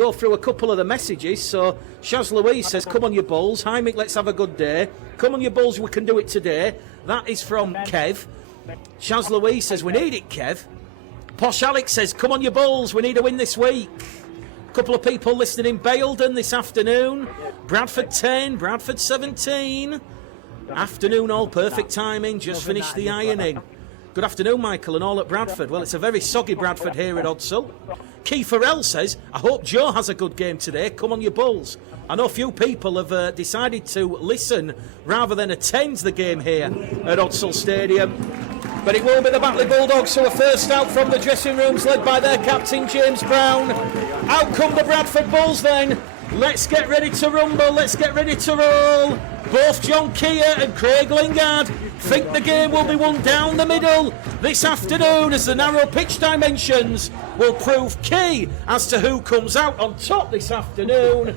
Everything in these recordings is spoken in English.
go through a couple of the messages. So Shaz Louise says, come on you Bulls. Hi Mick, let's have a good day. Come on you Bulls, we can do it today. That is from Kev. Shaz Louise says, we need it, Kev. Posh Alex says, come on you Bulls, we need a win this week. A couple of people listening in Baildon this afternoon. Bradford 10, Bradford 17. Afternoon all, perfect timing, just finished the ironing. Good afternoon, Michael, and all at Bradford. Well, it's a very soggy Bradford here at Odsall. Keith Farrell says, I hope Joe has a good game today. Come on, you Bulls. I know a few people have decided to listen rather than attend the game here at Odsall Stadium. But it will be the Batley Bulldogs who are first out from the dressing rooms, led by their captain, James Brown. Out come the Bradford Bulls then. Let's get ready to rumble, let's get ready to roll. Both John Keir and Craig Lingard think the game will be won down the middle this afternoon, as the narrow pitch dimensions will prove key as to who comes out on top this afternoon.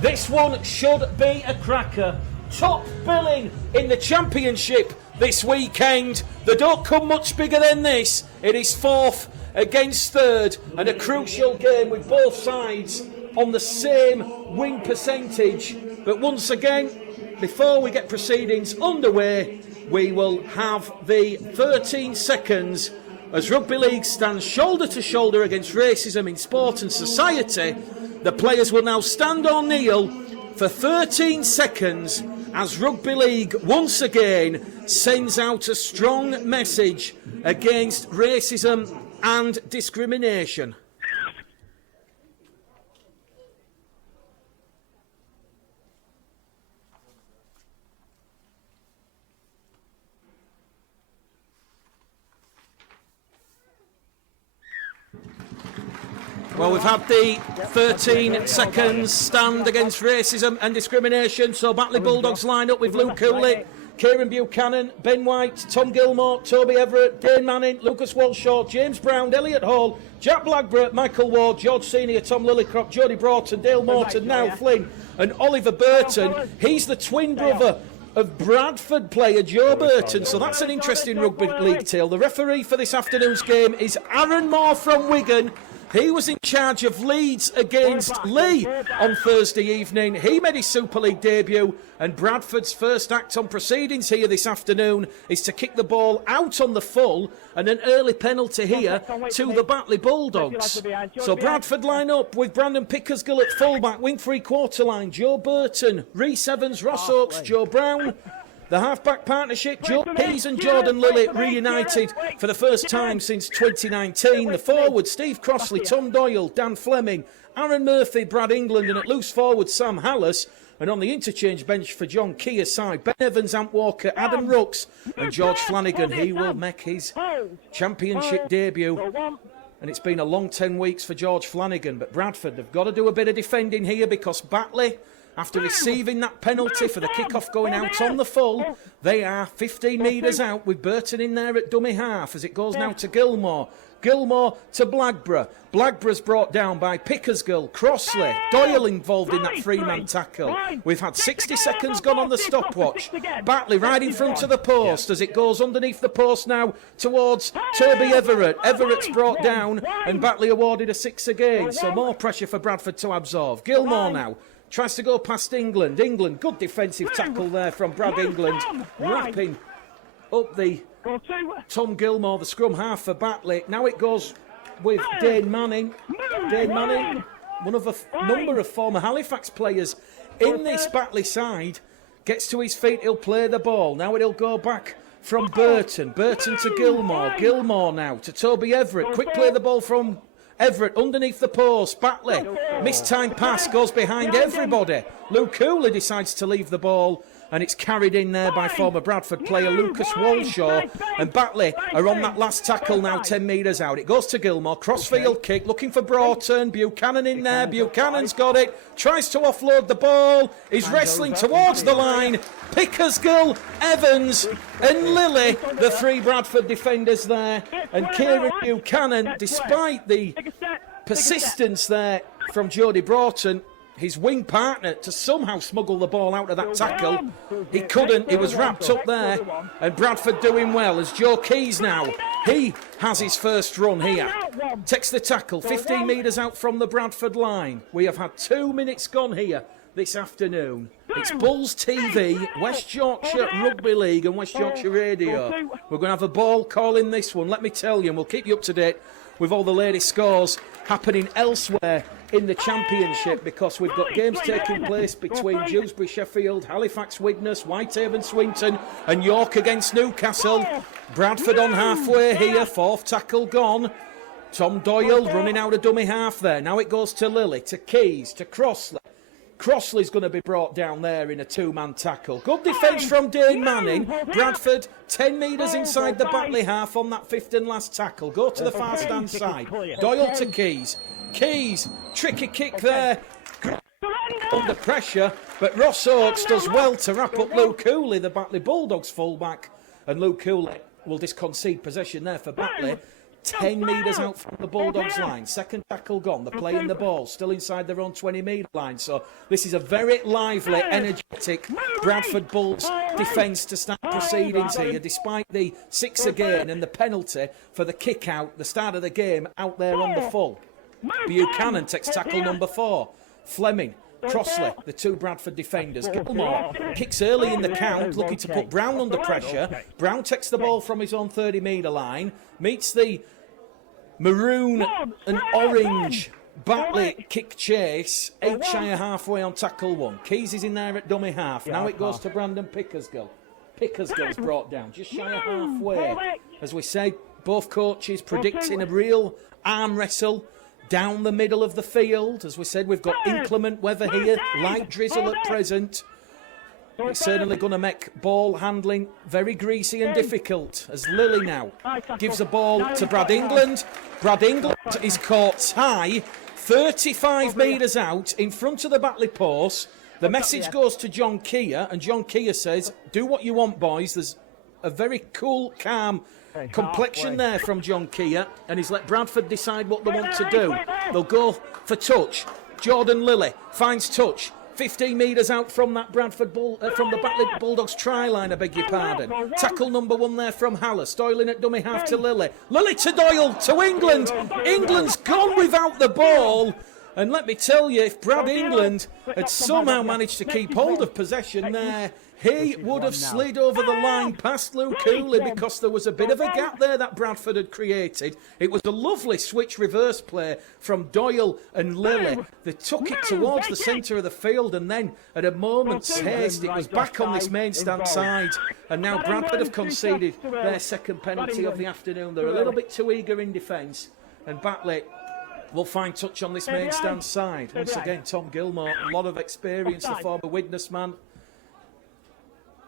This one should be a cracker. Top billing in the Championship this weekend. They don't come much bigger than this. It is fourth against third, and a crucial game with both sides on the same win percentage. But once again, before we get proceedings underway, we will have the 13 seconds as Rugby League stands shoulder to shoulder against racism in sport and society. The players will now stand or kneel for 13 seconds as Rugby League once again sends out a strong message against racism and discrimination. Well, we've had the 13 seconds stand against racism and discrimination. So Batley Bulldogs line up with Luke Cooley, Kieran Buchanan, Ben White, Tom Gilmore, Toby Everett, Dane Manning, Lucas Walshaw, James Brown, Elliot Hall, Jack Blackburn, Michael Ward, George Senior, Tom Lillicrop, Jody Broughton, Dale Morton, Niall Flynn and Oliver Burton. He's the twin brother of Bradford player Joe Burton, so that's an interesting rugby league tale. The referee for this afternoon's game is Aaron Moore from Wigan. He was in charge of Leeds against Lee on Thursday evening. He made his Super League debut, and Bradford's first act on proceedings here this afternoon is to kick the ball out on the full, and an early penalty here to the Batley Bulldogs. So Bradford line up with Brandon Pickersgill at fullback, wing three-quarter line, Joe Burton, Rhys Evans, Ross Oakes, Joe Brown. The half-back partnership, Joe Keys and Jordan Lilley reunited for the first time since 2019. The forward, Steve Crossley, Tom Doyle, Dan Fleming, Aaron Murphy, Brad England, and at loose forward, Sam Hallis. And on the interchange bench for John Keir's side, Ben Evans, Ant Walker, Adam Rooks, and George Flanagan. He will make his Championship debut. And it's been a long 10 weeks for George Flanagan. But Bradford have got to do a bit of defending here, because Batley, after receiving that penalty for the kick-off going out on the full, they are 15 metres out with Burton in there at dummy half as it goes now to Gilmore. Gilmore to Blackburn. Blackbur's brought down by Pickersgill, Crossley, Doyle involved in that three-man tackle. We've had 60 seconds gone on the stopwatch. Batley right in front of the post as it goes underneath the post now towards Toby Everett. Everett's brought down and Batley awarded a 6 again, so more pressure for Bradford to absorb. Gilmore now tries to go past England. England, good defensive tackle there from Brad England, wrapping up the Tom Gilmore, the scrum half for Batley. Now it goes with Dane Manning. Dane Manning, one of a number of former Halifax players in this Batley side, gets to his feet, he'll play the ball. Now it'll go back from Burton. Burton to Gilmore. Gilmore now to Toby Everett. Quick play the ball from Everett underneath the post. Batley, missed time pass, goes behind everybody. Luke Cooley decides to leave the ball, and it's carried in there by former Bradford player Lucas Walshaw. And Batley are on that last tackle now, 10 metres out. It goes to Gilmore, crossfield kick, looking for Broughton. Buchanan in there, Buchanan's got it, tries to offload the ball, is wrestling towards the line. Pickersgill, Evans and Lilley, the three Bradford defenders there. And Kieran Buchanan, despite the persistence there from Jody Broughton, his wing partner to somehow smuggle the ball out of that tackle. He couldn't. He was wrapped up there. And Bradford doing well as Joe Keys now. He has his first run here. Takes the tackle 15 metres out from the Bradford line. We have had 2 minutes gone here this afternoon. It's Bulls TV, West Yorkshire Rugby League and West Yorkshire Radio. We're going to have a ball call in this one, let me tell you, and we'll keep you up to date with all the latest scores happening elsewhere in the Championship, because we've got games taking place between Dewsbury, Sheffield, Halifax, Widnes, Whitehaven, Swinton and York against Newcastle. Bradford on halfway here, fourth tackle gone. Tom Doyle running out of dummy half there. Now it goes to Lilly, to Keys, to Crossley. Crossley's going to be brought down there in a two-man tackle. Good defence from Dane Manning. Bradford 10 metres inside the Batley half on that fifth and last tackle. Go to the far stand side. Doyle to Keys. Keys, tricky kick there. Under pressure, but Ross Oakes does well to wrap up Luke Cooley, the Batley Bulldogs fullback. And Luke Cooley will disconcede possession there for Batley. 10 metres out from the Bulldogs line. Second tackle gone. They're playing the ball. Still inside their own 20-metre line. So this is a very lively, energetic Bradford Bulls defence to start proceedings here, despite the 6 again and the penalty for the kick out, the start of the game, out there on the full. Buchanan takes tackle number 4. Fleming, Crossley, the two Bradford defenders. Gilmore kicks early in the count, looking to put Brown under pressure. Brown takes the ball from his own 30-metre line, meets the maroon and orange Batley kick chase. 8 shy of halfway on tackle 1. Keys is in there at dummy half. Now it goes to Brandon Pickersgill. Pickersgill's brought down, just shy of halfway. As we say, both coaches predicting a real arm wrestle down the middle of the field. As we said, we've got inclement weather here, light drizzle at present. It's certainly going to make ball handling very greasy and difficult, as Lilly now gives the ball to Brad England. Brad England is caught high, 35 metres out in front of the Batley post. The message goes to John Keir, and John Keir says, do what you want, boys. There's a very cool, calm complexion there from John Keir, and he's let Bradford decide what they want to do. They'll go for touch. Jordan Lilly finds touch. 15 metres out from that from the Batley Bulldogs try line, I beg your pardon. Tackle number 1 there from Hallis. Doyle in at dummy half to Lilly. Lilly to Doyle, to England. England's gone without the ball. And let me tell you, if Brad England had somehow managed to keep hold of possession there, he would have slid over the line past Luke Cooley, because there was a bit of a gap there that Bradford had created. It was a lovely switch reverse play from Doyle and Lilly. They took it towards the centre of the field, and then at a moment's haste it was back on this main stand side. And now Bradford have conceded their second penalty of the afternoon. They're a little bit too eager in defence, and Batley will find touch on this main stand side. Once again, Tom Gilmore, a lot of experience, the former Widnes man.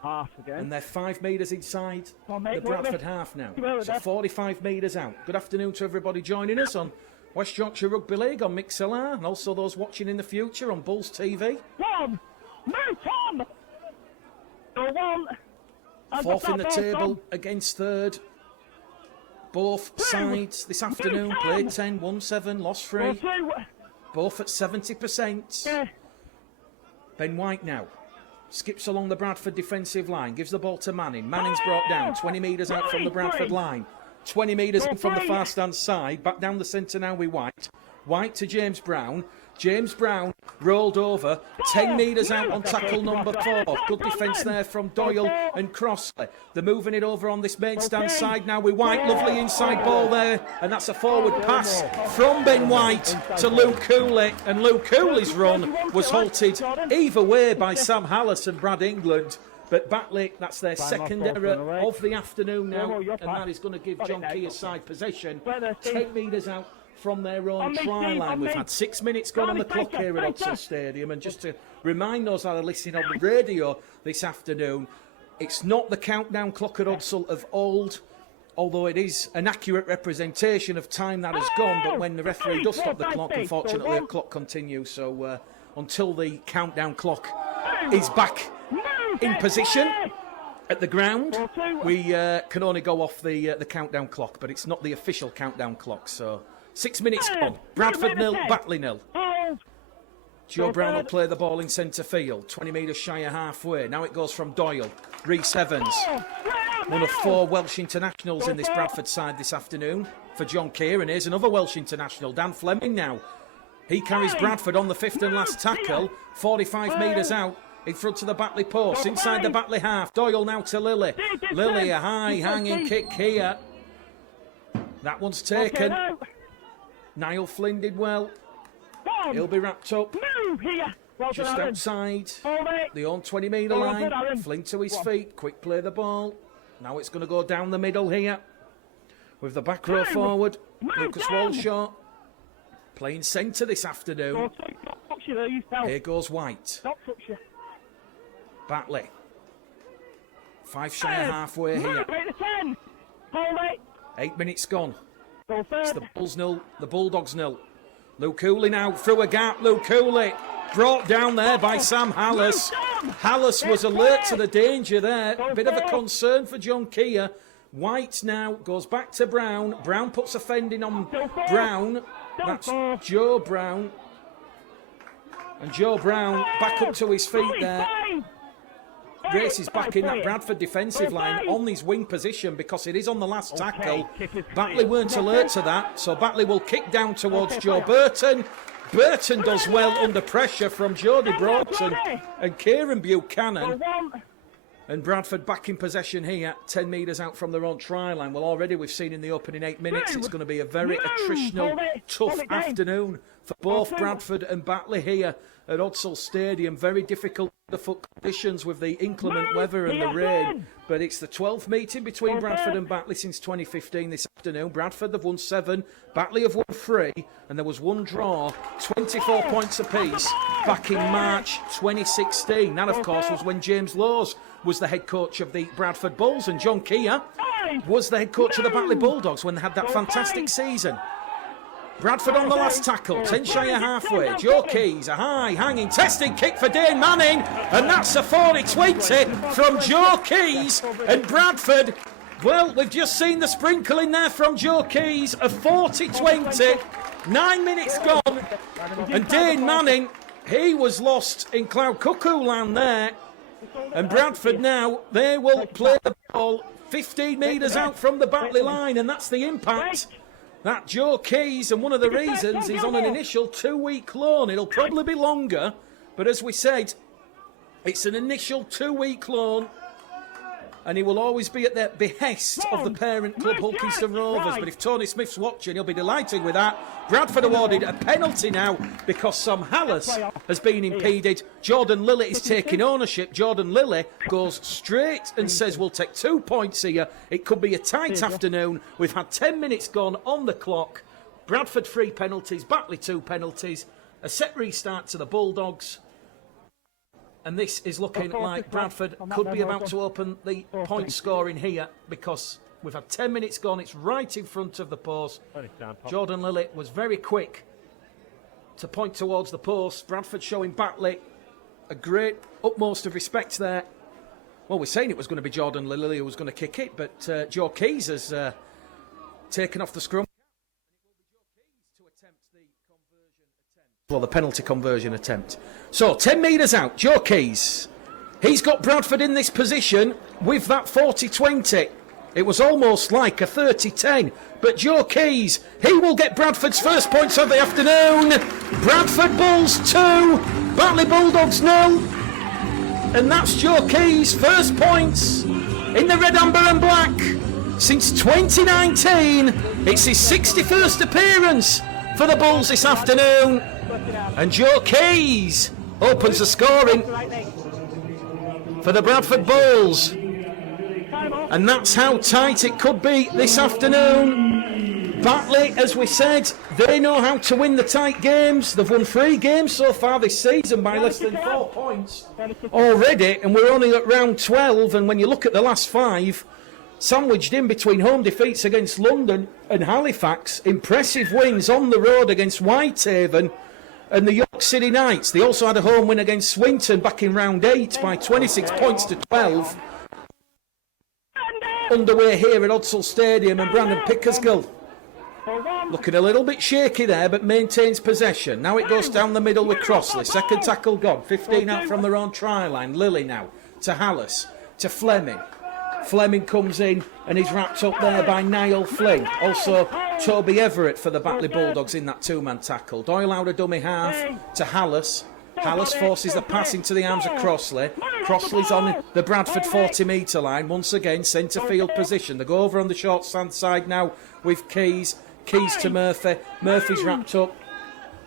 Half again. And they're 5 metres inside the Bradford half now. So 45 metres out. Good afternoon to everybody joining us on West Yorkshire Rugby League on Mixlr, and also those watching in the future on Bulls TV. Fourth in the table against third. Both sides this afternoon played 10, won 7, lost 3. Both at 70%. Ben White now skips along the Bradford defensive line, gives the ball to Manning. Manning's brought down 20 metres out from the Bradford line. 20 metres in from the far stand side. Back down the centre now with White. White to James Brown. James Brown rolled over 10 metres out on tackle number 4. Good defence there from Doyle and Crossley. They're moving it over on this main stand side now with White. Lovely inside ball there, and that's a forward pass from Ben White to Luke Cooley, and Luke Cooley's run was halted either way by Sam Hallis and Brad England. But Batley, that's their second error of the afternoon now, and that is going to give John Keir's side possession 10 metres out from their own try line. We've had 6 minutes gone on the clock here at Odsal Stadium, and just to remind those that are listening on the radio this afternoon, it's not the countdown clock at Odsal of old, although it is an accurate representation of time that has gone. But when the referee does stop the clock, unfortunately the clock continues. So until the countdown clock is back in position at the ground, we can only go off the countdown clock, but it's not the official countdown clock. So 6 minutes gone. Bradford 0, Batley 0. Joe Brown will play the ball in centre field. 20 metres shy of halfway. Now it goes from Doyle. Rhys Evans. One of 4 Welsh internationals in this Bradford side this afternoon for John Kieran. Here's another Welsh international, Dan Fleming now. He carries Bradford on the 5th and last tackle. 45 metres out in front of the Batley post. Inside the Batley half. Doyle now to Lilly. Lilly, a high hanging kick here. That one's taken. Niall Flynn did well. He'll be wrapped up just outside the own 20 metre line. Flynn to his feet. Quick play the ball. Now it's going to go down the middle here with the back row forward. Lucas Walshaw playing centre this afternoon. Here goes White. Batley. 5 shy of halfway here. 8 minutes gone. It's the Bulls 0, the Bulldogs 0. Luke Cooley now through a gap. Luke Cooley brought down there by Sam Hallis. Hallis was alert to the danger there. Bit of a concern for John Keir. White now goes back to Brown. Brown puts a fending on Brown. That's Joe Brown. And Joe Brown back up to his feet there. Races back in that Bradford defensive line on his wing position because it is on the last tackle. Batley weren't alert to that, so Batley will kick down towards Joe Burton. Burton does well under pressure from Jody Broughton and Kieran Buchanan. And Bradford back in possession here, 10 metres out from their own try line. Well, already we've seen in the opening 8 minutes, it's going to be a very attritional, tough afternoon for both Bradford and Batley here at Odsall Stadium. Very difficult foot conditions with the inclement weather and the rain. But it's the 12th meeting between Bradford and Batley since 2015 this afternoon. Bradford have won 7, Batley have won 3, and there was one draw, 24 points apiece back in March 2016. That, of course, was when James Laws was the head coach of the Bradford Bulls, and John Keir was the head coach of the Batley Bulldogs when they had that fantastic season. Bradford on the last tackle, 10 shy of halfway. Joe Keys, a high hanging testing kick for Dane Manning, and that's a 40-20 from Joe Keys. And Bradford, well, we've just seen the sprinkle in there from Joe Keys, a 40-20, 9 minutes gone, and Dane Manning, he was lost in cloud cuckoo land there. And Bradford now, they will play the ball 15 metres out from the Batley line, and that's the impact. That Joe Keys, and one of the reasons he's on an initial 2-week loan. It'll probably be longer, but as we said, it's an initial 2-week loan, and he will always be at the behest of the parent club, Hulkington Rovers. But if Tony Smith's watching, he'll be delighted with that. Bradford awarded a penalty now because Sam Hallis has been impeded. Jordan Lilly is taking ownership. Jordan Lilly goes straight and says, we'll take 2 points here. It could be a tight afternoon. We've had 10 minutes gone on the clock. Bradford 3 penalties, Batley 2 penalties. A set restart to the Bulldogs. And this is looking like Bradford could be about to open the point scoring here because we've had 10 minutes gone. It's right in front of the post. Jordan Lilly was very quick to point towards the post. Bradford showing Batley a great utmost of respect there. Well, we're saying it was going to be Jordan Lilly who was going to kick it, but Joe Keys has taken off the scrum. Well, the penalty conversion attempt. So, 10 metres out, Joe Keys. He's got Bradford in this position with that 40-20. It was almost like a 30-10. But Joe Keys, he will get Bradford's first points of the afternoon. Bradford Bulls 2, Batley Bulldogs 0. And that's Joe Keys' first points in the red, amber and black since 2019. It's his 61st appearance for the Bulls this afternoon. And Joe Keys opens the scoring for the Bradford Bulls. And that's how tight it could be this afternoon. Batley, as we said, they know how to win the tight games. They've won 3 games so far this season by less than 4 points already. And we're only at round 12. And when you look at the last 5, sandwiched in between home defeats against London and Halifax, impressive wins on the road against Whitehaven and the York City Knights. They also had a home win against Swinton back in round 8 by 26 points to 12. Underway here at Odsall Stadium, and Brandon Pickersgill Looking a little bit shaky there, but maintains possession. Now it goes down the middle with Crossley. Second tackle gone. 15 out from their own try line. Lilly now to Hallis, to Fleming. Fleming comes in and he's wrapped up there by Niall Flynn. Also Toby Everett for the Batley Bulldogs in that two-man tackle. Doyle out a dummy half to Hallis. Hallis forces the pass into the arms of Crossley. Crossley's on the Bradford 40-metre line. Once again, centre field position. They go over on the short stand side now with Keys. Keys to Murphy. Murphy's wrapped up.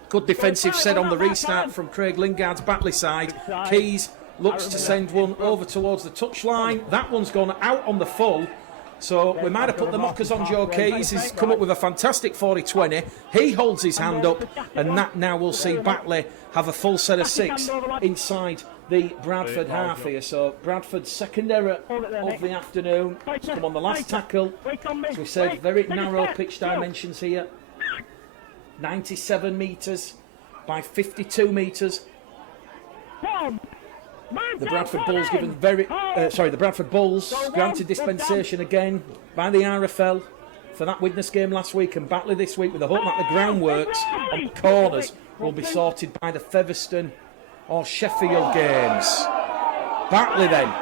Good defensive set on the restart from Craig Lingard's Batley side. Keys looks to send one over towards the touchline. That one's gone out on the full. So we might have put the mockers on Joe Keys. He's come up with a fantastic 40-20. He holds his hand up, and that now will see Batley have a full set of 6 inside the Bradford half here. So Bradford's second error of the afternoon. It's come on the last tackle. As we said, very narrow pitch dimensions here. 97 metres by 52 metres. The Bradford Bulls given the Bradford Bulls granted dispensation again by the RFL for that Widnes game last week and Batley this week, with the hope that the groundworks and corners will be sorted by the Featherstone or Sheffield games. Batley then,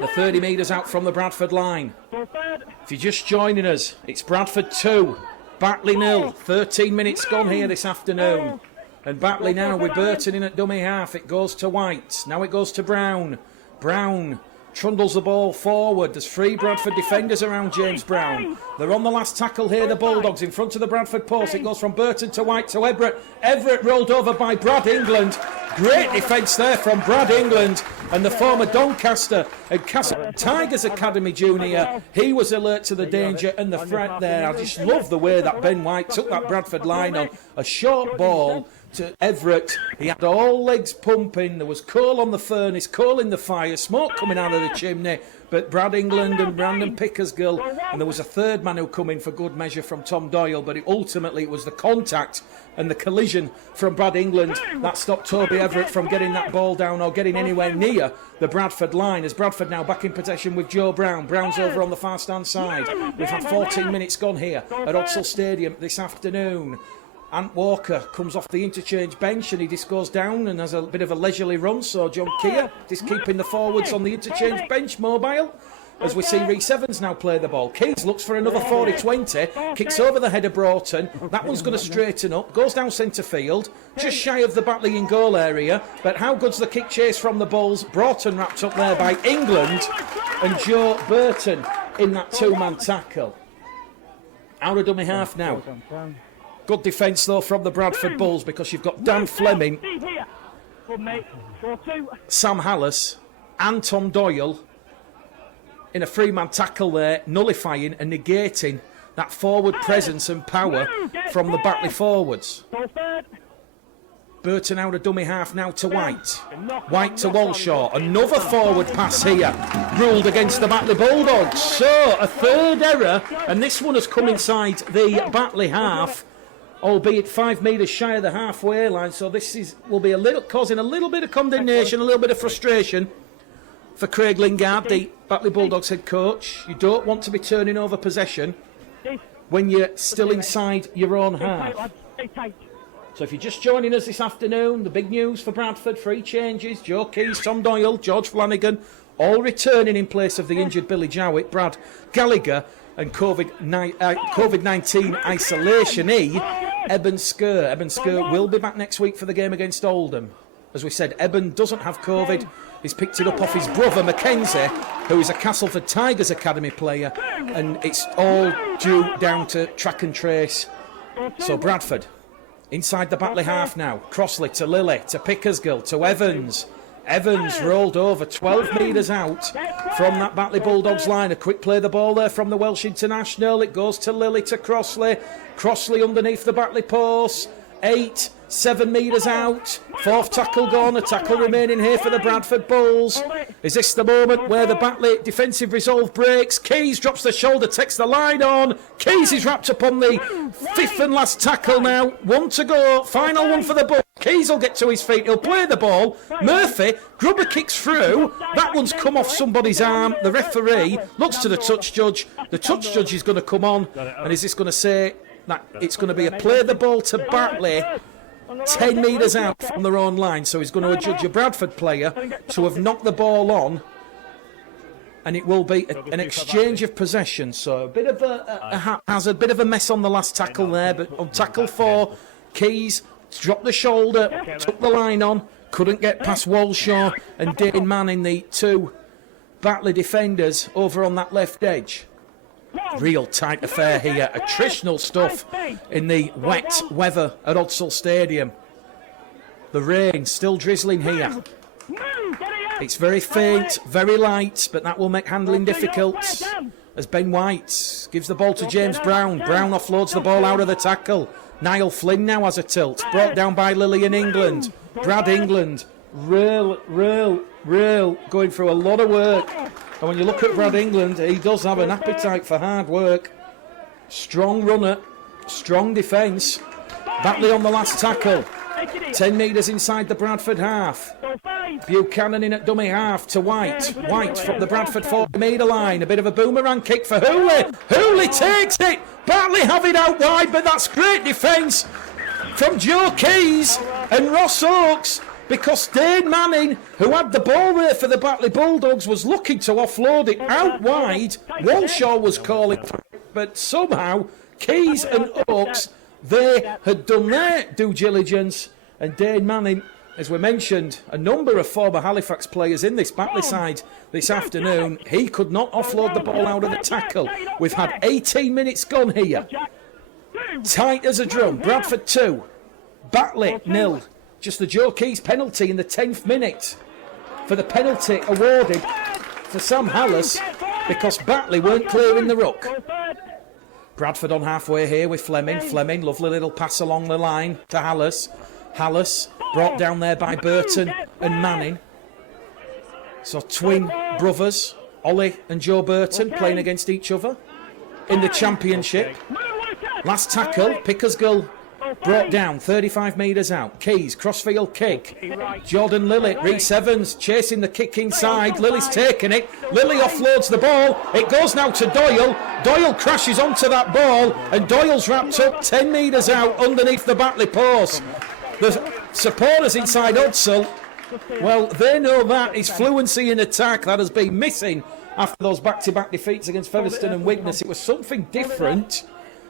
the 30 metres out from the Bradford line. If you're just joining us, it's Bradford 2, Batley 0. 13 minutes gone here this afternoon. And Batley now with Burton in at dummy half. It goes to White. Now it goes to Brown. Brown trundles the ball forward. There's 3 Bradford defenders around James Brown. They're on the last tackle here, the Bulldogs, in front of the Bradford post. It goes from Burton to White to Everett. Everett rolled over by Brad England. Great defence there from Brad England and the former Doncaster and Castle Tigers Academy junior. He was alert to the danger and the threat there. I just love the way that Ben White took that Bradford line on. A short ball to Everett. He had all legs pumping. There was coal on the furnace, coal in the fire, smoke coming out of the chimney. But Brad England and Brandon Pickersgill, and there was a third man who come in for good measure from Tom Doyle, but ultimately it was the contact and the collision from Brad England that stopped Toby Everett from getting that ball down or getting anywhere near the Bradford line. As Bradford now back in possession with Joe Brown. Brown's over on the far stand side. We've had 14 minutes gone here at Odsal Stadium this afternoon. Ant Walker comes off the interchange bench and he just goes down and has a bit of a leisurely run. So John Keir just keeping the forwards on the interchange bench mobile. As we see Rhys Evans now play the ball. Keys looks for another 40-20. Kicks over the head of Broughton. That one's going to straighten up. Goes down centre field. Just shy of the Batley in goal area. But how good's the kick chase from the Bulls? Broughton wrapped up there by England. And Joe Burton in that two-man tackle. Out of dummy half now. Good defence though from the Bradford Bulls, because you've got Dan Fleming, Sam Hallis and Tom Doyle in a 3-man tackle there, nullifying and negating that forward presence and power from the Batley forwards. Burton out of dummy half now to White. White to Walshaw. Another forward pass here, ruled against the Batley Bulldogs. So a third error, and this one has come inside the Batley half, albeit 5 metres shy of the halfway line. So this will be causing a little bit of condemnation, a little bit of frustration for Craig Lingard, the Batley Bulldogs head coach. You don't want to be turning over possession when you're still inside your own half. So if you're just joining us this afternoon, the big news for Bradford: 3 changes. Joe Keys, Tom Doyle, George Flanagan, all returning in place of the injured Billy Jowett, Brad Gallagher, and COVID-19 isolation-y, Eben Skur. Eben Skur will be back next week for the game against Oldham. As we said, Eben doesn't have COVID. He's picked it up off his brother Mackenzie, who is a Castleford Tigers Academy player, and it's all due down to track and trace. So Bradford inside the Batley half now. Crossley to Lilly, to Pickersgill, to Evans. Evans rolled over 12 metres out from that Batley Bulldogs line. A quick play the ball there from the Welsh international. It goes to Lilly, to Crossley. Crossley underneath the Batley post. 8, 7 metres out. Fourth tackle gone. A tackle remaining here for the Bradford Bulls. Is this the moment where the Batley defensive resolve breaks? Keys drops the shoulder, takes the line on. Keys is wrapped up on the 5th and last tackle now. 1 to go. Final one for the Bulls. Keys will get to his feet. He'll play the ball. Murphy, grubber kicks through. That one's come off somebody's arm. The referee looks to the touch judge. The touch judge is going to come on. And is this going to say that it's going to be a play the ball to Batley 10 metres out from their own line? So he's going to adjudge a Bradford player to have knocked the ball on. And it will be an exchange of possession. So a bit of a haphazard, bit of a mess on the last tackle there. But on tackle 4, Keys dropped the shoulder, took the line on, couldn't get past Walshaw and Dane Manning, the 2 Batley defenders over on that left edge. Real tight affair here. Attritional stuff in the wet weather at Odsall Stadium. The rain still drizzling here. It's very faint, very light, but that will make handling difficult as Ben White gives the ball to James Brown. Brown offloads the ball out of the tackle. Niall Flynn now has a tilt, brought down by Lillian England. Brad England, real going through a lot of work. And when you look at Brad England, he does have an appetite for hard work. Strong runner, strong defence. Batley on the last tackle. 10 metres inside the Bradford half. Buchanan in at dummy half to White. White from the Bradford 40-metre line. A bit of a boomerang kick for Hooley. Hooley takes it. Batley have it out wide, but that's great defence from Joe Keys and Ross Oakes, because Dane Manning, who had the ball there for the Batley Bulldogs, was looking to offload it out wide. Walshaw was calling for it, but somehow Keys and Oakes, they had done their due diligence, and Dane Manning, as we mentioned, a number of former Halifax players in this Batley side this afternoon, he could not offload the ball out of the tackle. We've had 18 minutes gone here. Tight as a drum. Bradford 2, Batley 0. Just the Joe Keys penalty in the 10th minute for the penalty awarded for Sam Hallis because Batley weren't clearing the ruck. Bradford on halfway here with Fleming. Fleming, lovely little pass along the line to Hallis. Hallis brought down there by Burton and Manning. So twin brothers, Ollie and Joe Burton, playing against each other in the championship. Last tackle, Pickersgill brought down 35 metres out. Keys, crossfield kick. Jordan Lilly, Reece Evans chasing the kick inside. Lilly's taking it. Lilly offloads the ball. It goes now to Doyle. Doyle crashes onto that ball, and Doyle's wrapped up 10 metres out underneath the Batley post. The supporters inside Odsall, well, they know that his fluency in attack that has been missing after those back-to-back defeats against Featherstone and Widnes. It was something different.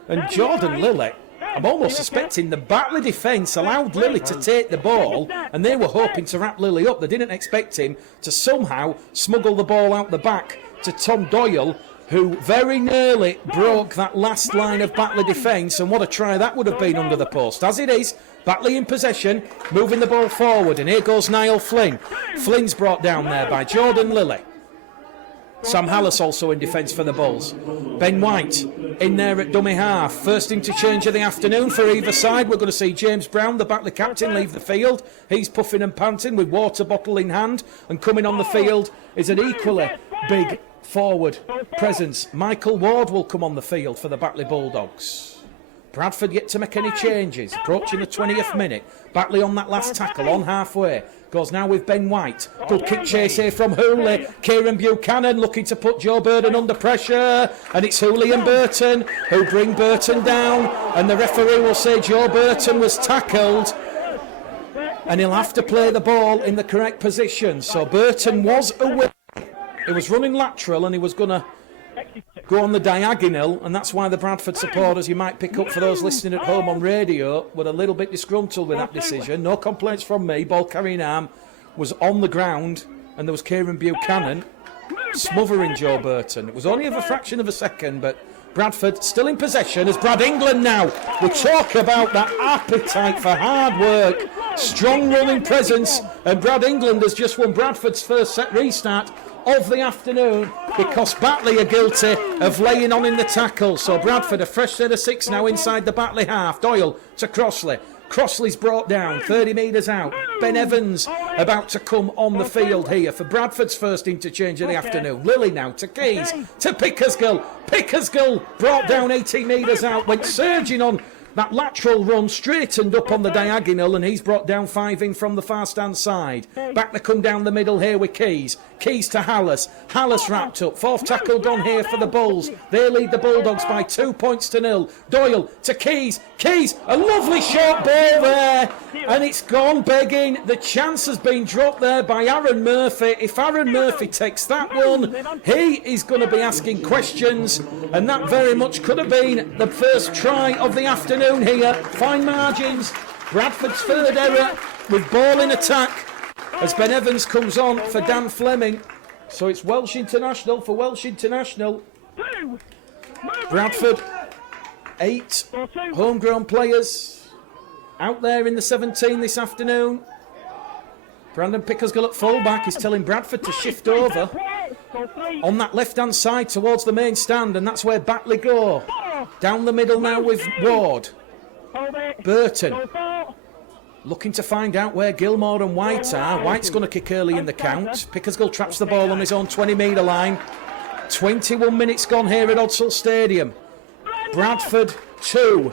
And Jordan Lilly, I'm almost suspecting the Batley defence allowed Lilly to take the ball, and they were hoping to wrap Lilly up. They didn't expect him to somehow smuggle the ball out the back to Tom Doyle, who very nearly broke that last line of Batley defence, and what a try that would have been under the post. As it is, Batley in possession, moving the ball forward, and here goes Niall Flynn. Flynn's brought down there by Jordan Lilly. Sam Hallis also in defence for the Bulls. Ben White in there at dummy half. First interchange of the afternoon for either side. We're going to see James Brown, the Batley captain, leave the field. He's puffing and panting with water bottle in hand, and coming on the field is an equally big forward presence. Michael Ward will come on the field for the Batley Bulldogs. Bradford yet to make any changes, approaching the 20th minute. Batley on that last tackle, on halfway. Goes now with Ben White. Good kick chase here from Hooley. Kieran Buchanan looking to put Joe Burton under pressure. And it's Hooley and Burton who bring Burton down. And the referee will say Joe Burton was tackled. And he'll have to play the ball in the correct position. So Burton was away. He was running lateral and he was going to go on the diagonal, and that's why the Bradford supporters, you might pick up for those listening at home on radio, were a little bit disgruntled with that decision. No complaints from me. Ball carrying arm was on the ground, and there was Kieran Buchanan smothering Joe Burton. It was only of a fraction of a second, but Bradford still in possession as Brad England now. We talk about that appetite for hard work, strong running presence, and Brad England has just won Bradford's first set restart of the afternoon because Batley are guilty of laying on in the tackle. So Bradford, a fresh set of 6 now inside the Batley half. Doyle to Crossley. Crossley's brought down, 30 metres out. Ben Evans about to come on the field here for Bradford's first interchange of the afternoon. Lily now to Keys, to Pickersgill. Pickersgill brought down 18 metres out, went surging on that lateral run, straightened up on the diagonal, and he's brought down 5 in from the far stand side. Back to come down the middle here with Keys. Keys to Hallis. Hallis wrapped up. 4th tackle gone here for the Bulls. They lead the Bulldogs by 2 points to 0. Doyle to Keys. Keys, a lovely short ball there, and it's gone begging. The chance has been dropped there by Aaron Murphy. If Aaron Murphy takes that one, he is going to be asking questions, and that very much could have been the first try of the afternoon here. Fine margins. Bradford's third error with ball in attack as Ben Evans comes on for Dan Fleming. So it's Welsh International for Welsh International. Bradford, 8 homegrown players out there in the 17 this afternoon. Brandon Pickersgill at fullback is telling Bradford to shift over on that left-hand side towards the main stand, and that's where Batley go. Down the middle now with Ward. Burton looking to find out where Gilmore and White are. White's going to kick early in the count. Pickersgill traps the ball on his own 20-metre line. 21 minutes gone here at Odsall Stadium. Bradford 2,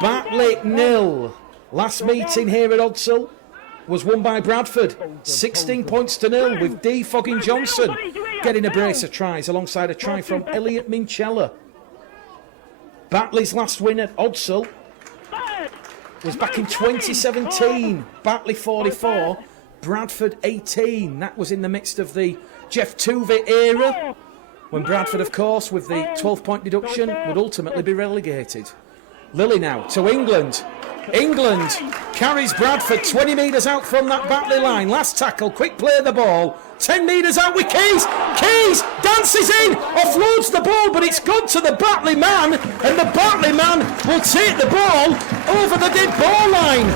Batley 0. Last meeting here at Odsall was won by Bradford, 16 points to 0, with D. Fogging Johnson getting a brace of tries alongside a try from Elliot Minchella. Batley's last win at Odsall was back in 2017. Batley 44, Bradford 18. That was in the midst of the Jeff Tuvey era, when Bradford, of course, with the 12-point deduction, would ultimately be relegated. Lily now to England. England carries Bradford 20 metres out from that Batley line. Last tackle, quick play of the ball. 10 metres out with Keys. Keys dances in, offloads the ball, but it's gone to the Batley man, and the Batley man will take the ball over the dead ball line.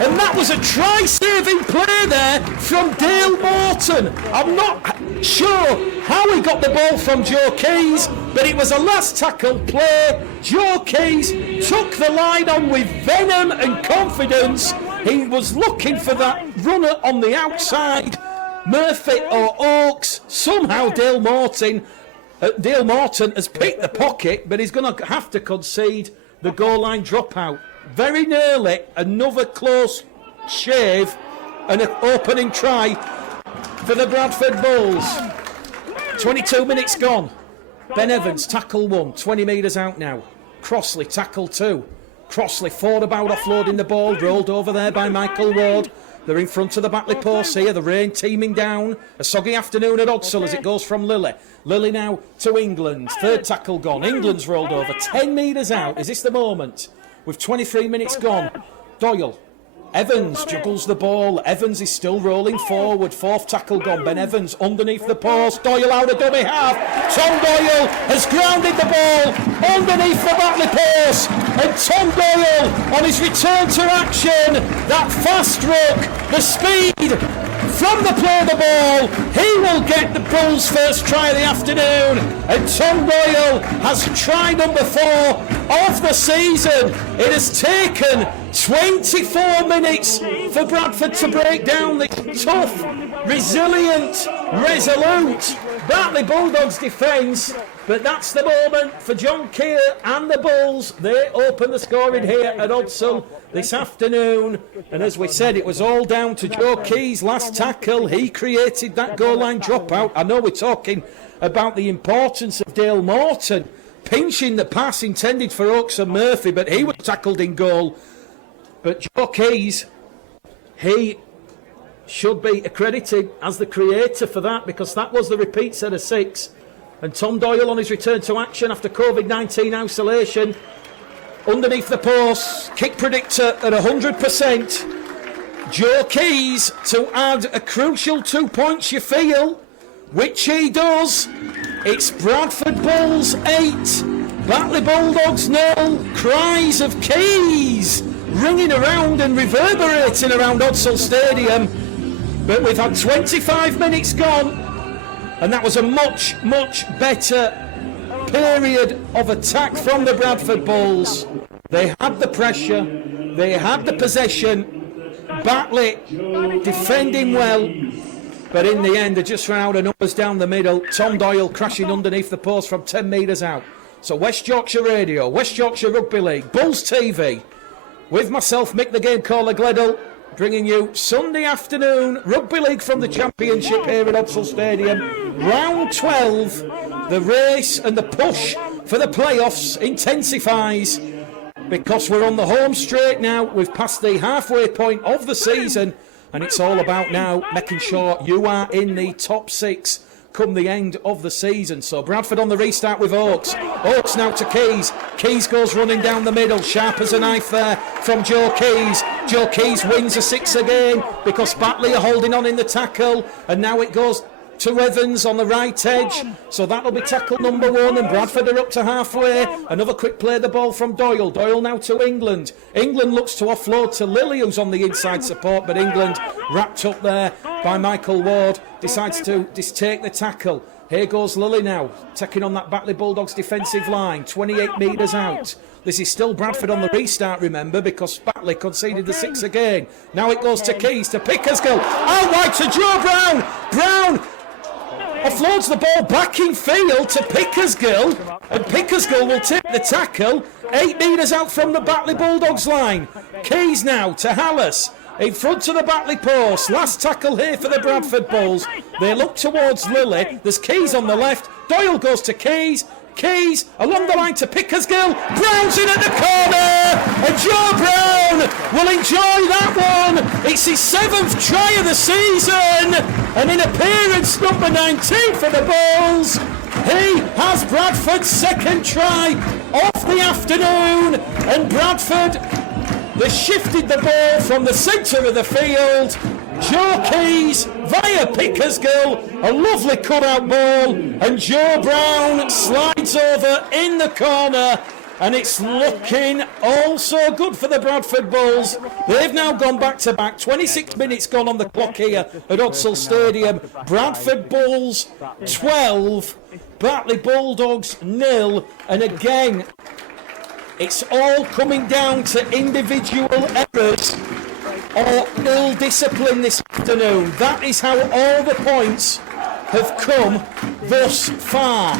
And that was a try-saving play there from Dale Morton. I'm not sure how he got the ball from Joe Keys, but it was a last tackle play. Joe Keys took the line on with venom and confidence. He was looking for that runner on the outside, Murphy or Oakes. Somehow Dale Morton has picked the pocket, but he's going to have to concede the goal line dropout. Very nearly another close shave and an opening try for the Bradford Bulls. 22 minutes gone. Ben Evans, tackle 1, 20 metres out now. Crossley, tackle 2. Crossley forward about offloading the ball, rolled over there by Michael Ward. They're in front of the Batley post here, the rain teeming down. A soggy afternoon at Odsall as it goes from Lily. Lily now to England, third tackle gone. England's rolled over, 10 metres out. Is this the moment? With 23 minutes gone, Doyle. Evans juggles the ball. Evans is still rolling forward. 4th tackle gone. Ben Evans underneath the post. Doyle out of dummy half. Tom Doyle has grounded the ball underneath the Batley post. And Tom Doyle on his return to action. That fast stroke, the speed from the play of the ball. He will get the Bulls' first try of the afternoon. And Tom Doyle has try number 4 of the season. It has taken 24 minutes for Bradford to break down the tough, resilient, resolute Batley Bulldogs defence. But that's the moment for John Keir and the Bulls. They open the scoring here at Odsall this afternoon. And as we said, it was all down to Joe Keys' last tackle. He created that goal line dropout. I know we're talking about the importance of Dale Morton pinching the pass intended for Oakes and Murphy, but he was tackled in goal. But Joe Keys, he should be accredited as the creator for that, because that was the repeat set of 6. And Tom Doyle on his return to action after COVID-19 isolation, underneath the post, kick predictor at 100%. Joe Keys to add a crucial 2 points, you feel, which he does. It's Bradford Bulls 8, Batley Bulldogs 0. Cries of Keys ringing around and reverberating around Odsall Stadium. But we've had 25 minutes gone, and that was a much, much better period of attack from the Bradford Bulls. They had the pressure, They had the possession. Batley defending well, but in the end they just ran out of numbers down the middle. Tom Doyle crashing underneath the post from 10 metres out. So West Yorkshire Radio, West Yorkshire Rugby League, Bulls TV, with myself, Mick the Game Caller Gleddle, bringing you Sunday afternoon Rugby League from the Championship here at Odsal Stadium. Round 12, the race and the push for the playoffs intensifies because we're on the home straight now. We've passed the halfway point of the season and it's all about now making sure you are in the top 6 come the end of the season. So Bradford on the restart with Oakes. Oakes now to Keys. Keys goes running down the middle, sharp as a knife there from Joe Keys. Joe Keys wins a 6 again because Batley are holding on in the tackle, and now it goes to Evans on the right edge, so that'll be tackle number 1, and Bradford are up to halfway. Another quick play the ball from Doyle. Doyle now to England. England looks to offload to Lilly, who's on the inside support, but England wrapped up there by Michael Ward, decides to take the tackle. Here goes Lilly now, taking on that Batley Bulldogs defensive line, 28 metres out. This is still Bradford on the restart, remember, because Batley conceded the 6 again. Now it goes to Keys, to Pickersgill, out wide to Joe Brown. Brown offloads the ball back in field to Pickersgill, and Pickersgill will tip the tackle 8 metres out from the Batley Bulldogs line. Keys now to Hallis, in front of the Batley post. Last tackle here for the Bradford Bulls. They look towards Lilly. There's Keys on the left. Doyle goes to Keys. Keys along the line to Pickersgill. Brown's in at the corner, and Joe Brown will enjoy that one. It's his 7th try of the season, and in appearance number 19 for the Bulls, he has Bradford's 2nd try of the afternoon. And Bradford, they shifted the ball from the centre of the field. Joe Keys via Pickersgill, a lovely cut-out ball, and Joe Brown slides over in the corner, and it's looking all so good for the Bradford Bulls. They've now gone back-to-back, 26 minutes gone on the clock here at Odsal Stadium. Bradford Bulls 12, Batley Bulldogs 0, and again, it's all coming down to individual errors or ill discipline this afternoon. That is how all the points have come thus far.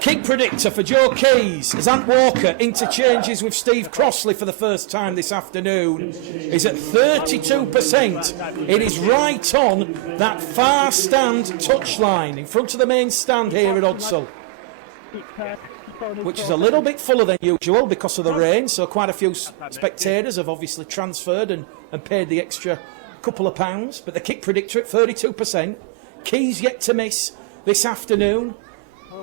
Kick predictor for Joe Keys as Ant Walker interchanges with Steve Crossley for the first time this afternoon is at 32%. It is right on that far stand touchline in front of the main stand here at Odsal, which is a little bit fuller than usual because of the rain, so quite a few spectators have obviously transferred and paid the extra couple of pounds. But the kick predictor at 32%. Keys yet to miss this afternoon.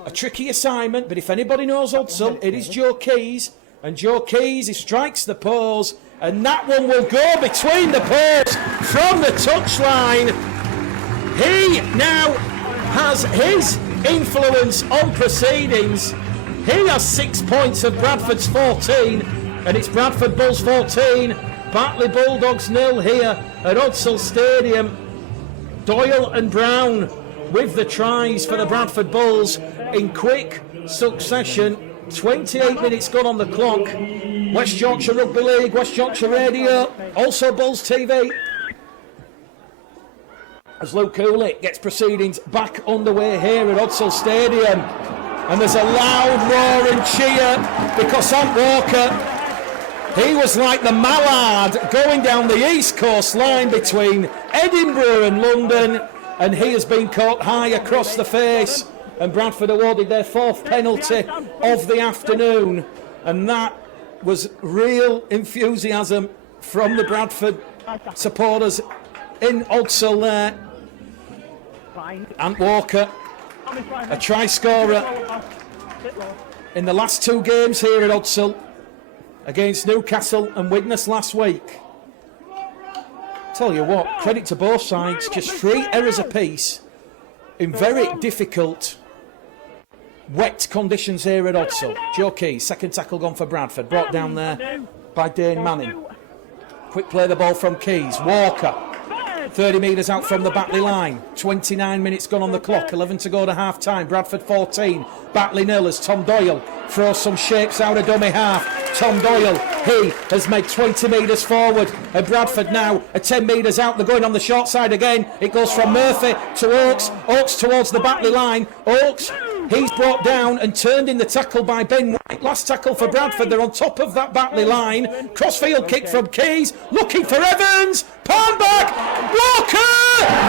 A tricky assignment, but if anybody knows Odsal, it is Joe Keys. And Joe Keys, he strikes the pose, and that one will go between the posts from the touchline. He now has his influence on proceedings. He has 6 points of Bradford's 14, and it's Bradford Bulls 14, Batley Bulldogs 0 here at Odsal Stadium. Doyle and Brown with the tries for the Bradford Bulls in quick succession. 28 minutes gone on the clock. West Yorkshire Rugby League, West Yorkshire Radio, also Bulls TV. As Luke Cooley gets proceedings back underway here at Odsal Stadium. And there's a loud roar and cheer because Ant Walker, he was like the mallard going down the East Coast line between Edinburgh and London, and he has been caught high across the face, and Bradford awarded their 4th penalty of the afternoon, and that was real enthusiasm from the Bradford supporters in Odsal there. Ant Walker, a try scorer in the last 2 games here at Odsal against Newcastle and Widnes last week. Tell you what, credit to both sides, just 3 errors apiece in very difficult wet conditions here at Odsal. Joe Keys, 2nd tackle gone for Bradford, brought down there by Dane Manning. Quick play the ball from Keys. Walker, 30 metres out from the Batley line. 29 minutes gone on the clock. 11 to go to half time. Bradford 14. Batley 0 as Tom Doyle throws some shapes out of dummy half. Tom Doyle. He has made 20 metres forward. And Bradford now are 10 metres out. They're going on the short side again. It goes from Murphy to Oakes. Oakes towards the Batley line. Oakes, he's brought down and turned in the tackle by Ben White. Last tackle for Bradford. They're on top of that Batley line. Crossfield kick from Keys. Looking for Evans. Palm back. Walker!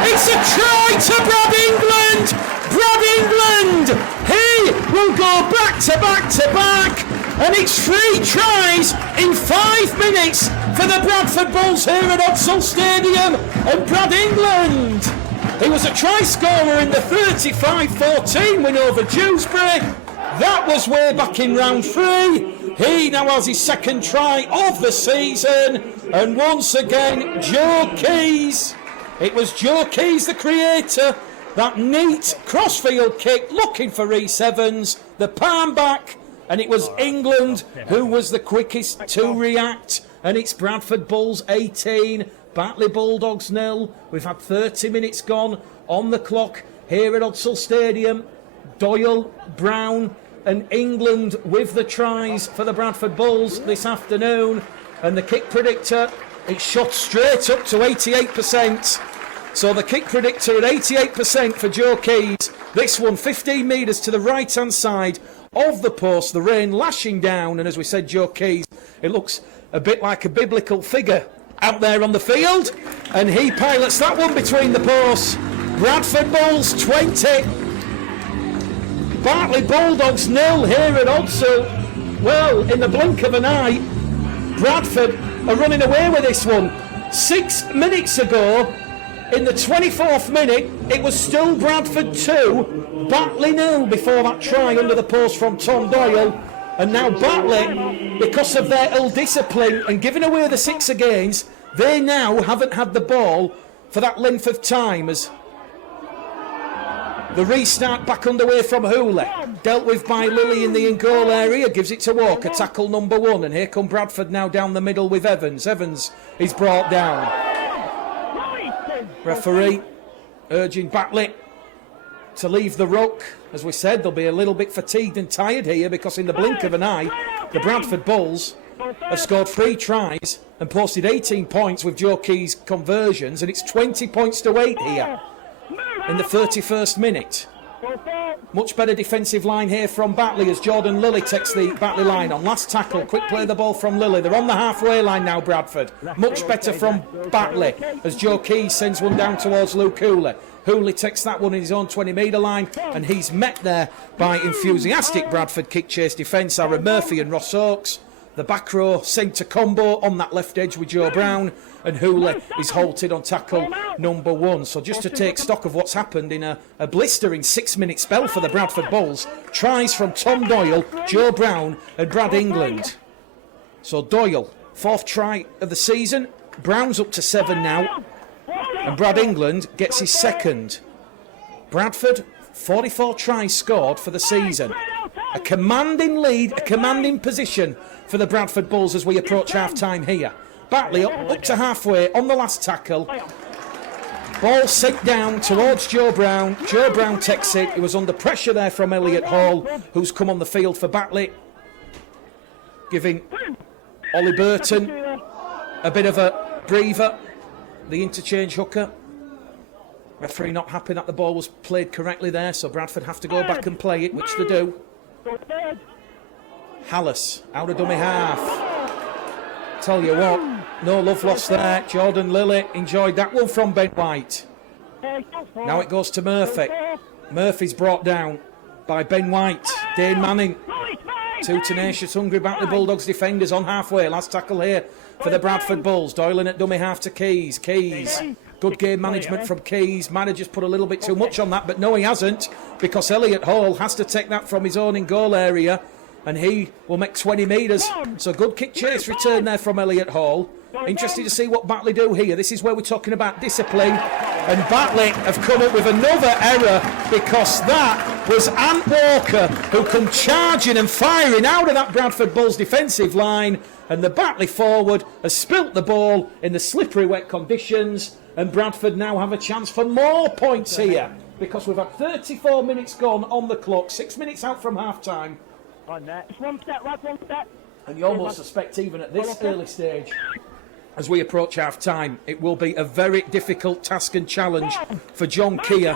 It's a try to Brad England. Brad England. He will go back to back to back. And it's 3 tries in 5 minutes for the Bradford Bulls here at Odsal Stadium. And Brad England, he was a try scorer in the 35-14 win over Dewsbury. That was way back in round 3. He now has his second try of the season. And once again, Joe Keys. It was Joe Keys, the creator. That neat crossfield kick looking for Rhys Evans. The palm back. And it was England who was the quickest to react. And it's Bradford Bulls 18, Batley Bulldogs 0. We've had 30 minutes gone on the clock here at Odsal Stadium. Doyle, Brown and England with the tries for the Bradford Bulls this afternoon. And the kick predictor, it's shot straight up to 88%. So the kick predictor at 88% for Joe Keys. This one 15 metres to the right-hand side of the post, the rain lashing down, and as we said, Joe Keys, it looks a bit like a biblical figure out there on the field, and he pilots that one between the posts. Bradford Bulls 20, Batley Bulldogs 0 here at Odsal. Well, in the blink of an eye, Bradford are running away with this one. 6 minutes ago, in the 24th minute, it was still Bradford 2, Batley 0 before that try under the post from Tom Doyle. And now Batley, because of their ill discipline and giving away the 6 against, they now haven't had the ball for that length of time as the restart back underway from Hooley. Dealt with by Lilly in the in-goal area, gives it to Walker, tackle number 1. And here come Bradford now down the middle with Evans. Evans is brought down. Referee urging Batley to leave the ruck. As we said, they'll be a little bit fatigued and tired here because in the blink of an eye, the Bradford Bulls have scored 3 tries and posted 18 points with Joe Keys' conversions, and it's 20 points to 8 here in the 31st minute. Much better defensive line here from Batley as Jordan Lilly takes the Batley line on. Last tackle, quick play the ball from Lilly. They're on the halfway line now, Bradford. Much better from Batley as Joe Keys sends one down towards Luke Hooley. Hooley takes that one in his own 20-metre line, and he's met there by enthusiastic Bradford kick chase defence. Aaron Murphy and Ross Oakes. The back row centre combo on that left edge with Joe Brown, and Hooley is halted on tackle number 1. So just to take stock of what's happened in a blistering 6-minute spell for the Bradford Bulls, tries from Tom Doyle, Joe Brown and Brad England. So Doyle, 4th try of the season, Brown's up to 7 now, and Brad England gets his 2nd. Bradford, 44 tries scored for the season. A commanding lead, a commanding position for the Bradford Bulls as we approach half-time here. Batley up to halfway on the last tackle. Ball sent down towards Joe Brown. Joe Brown takes it. He was under pressure there from Elliot Hall, who's come on the field for Batley, giving Ollie Burton a bit of a breather. The interchange hooker. Referee not happy that the ball was played correctly there, so Bradford have to go back and play it, which they do. Hallis out of dummy half. Tell you what, no love lost there. Jordan Lilly enjoyed that one from Ben White. Now it goes to Murphy. Murphy's brought down by Ben White. Dane Manning. 2 tenacious, hungry Batley Bulldogs defenders on halfway. Last tackle here for the Bradford Bulls. Doyle in at dummy half to Keys. Keys. Good game management from Keys. Manager's put a little bit too much on that, but no, he hasn't, because Elliot Hall has to take that from his own in-goal area, and he will make 20 metres. So good kick chase return there from Elliot Hall. Interested to see what Batley do here. This is where we're talking about discipline, and Batley have come up with another error, because that was Ant Walker who come charging and firing out of that Bradford Bulls defensive line, and the Batley forward has spilt the ball in the slippery wet conditions, and Bradford now have a chance for more points here, because we've had 34 minutes gone on the clock, 6 minutes out from half time. On there. It's 1 step, right, 1 step. And you almost suspect even at this early stage, as we approach half-time, it will be a very difficult task and challenge for John Keir,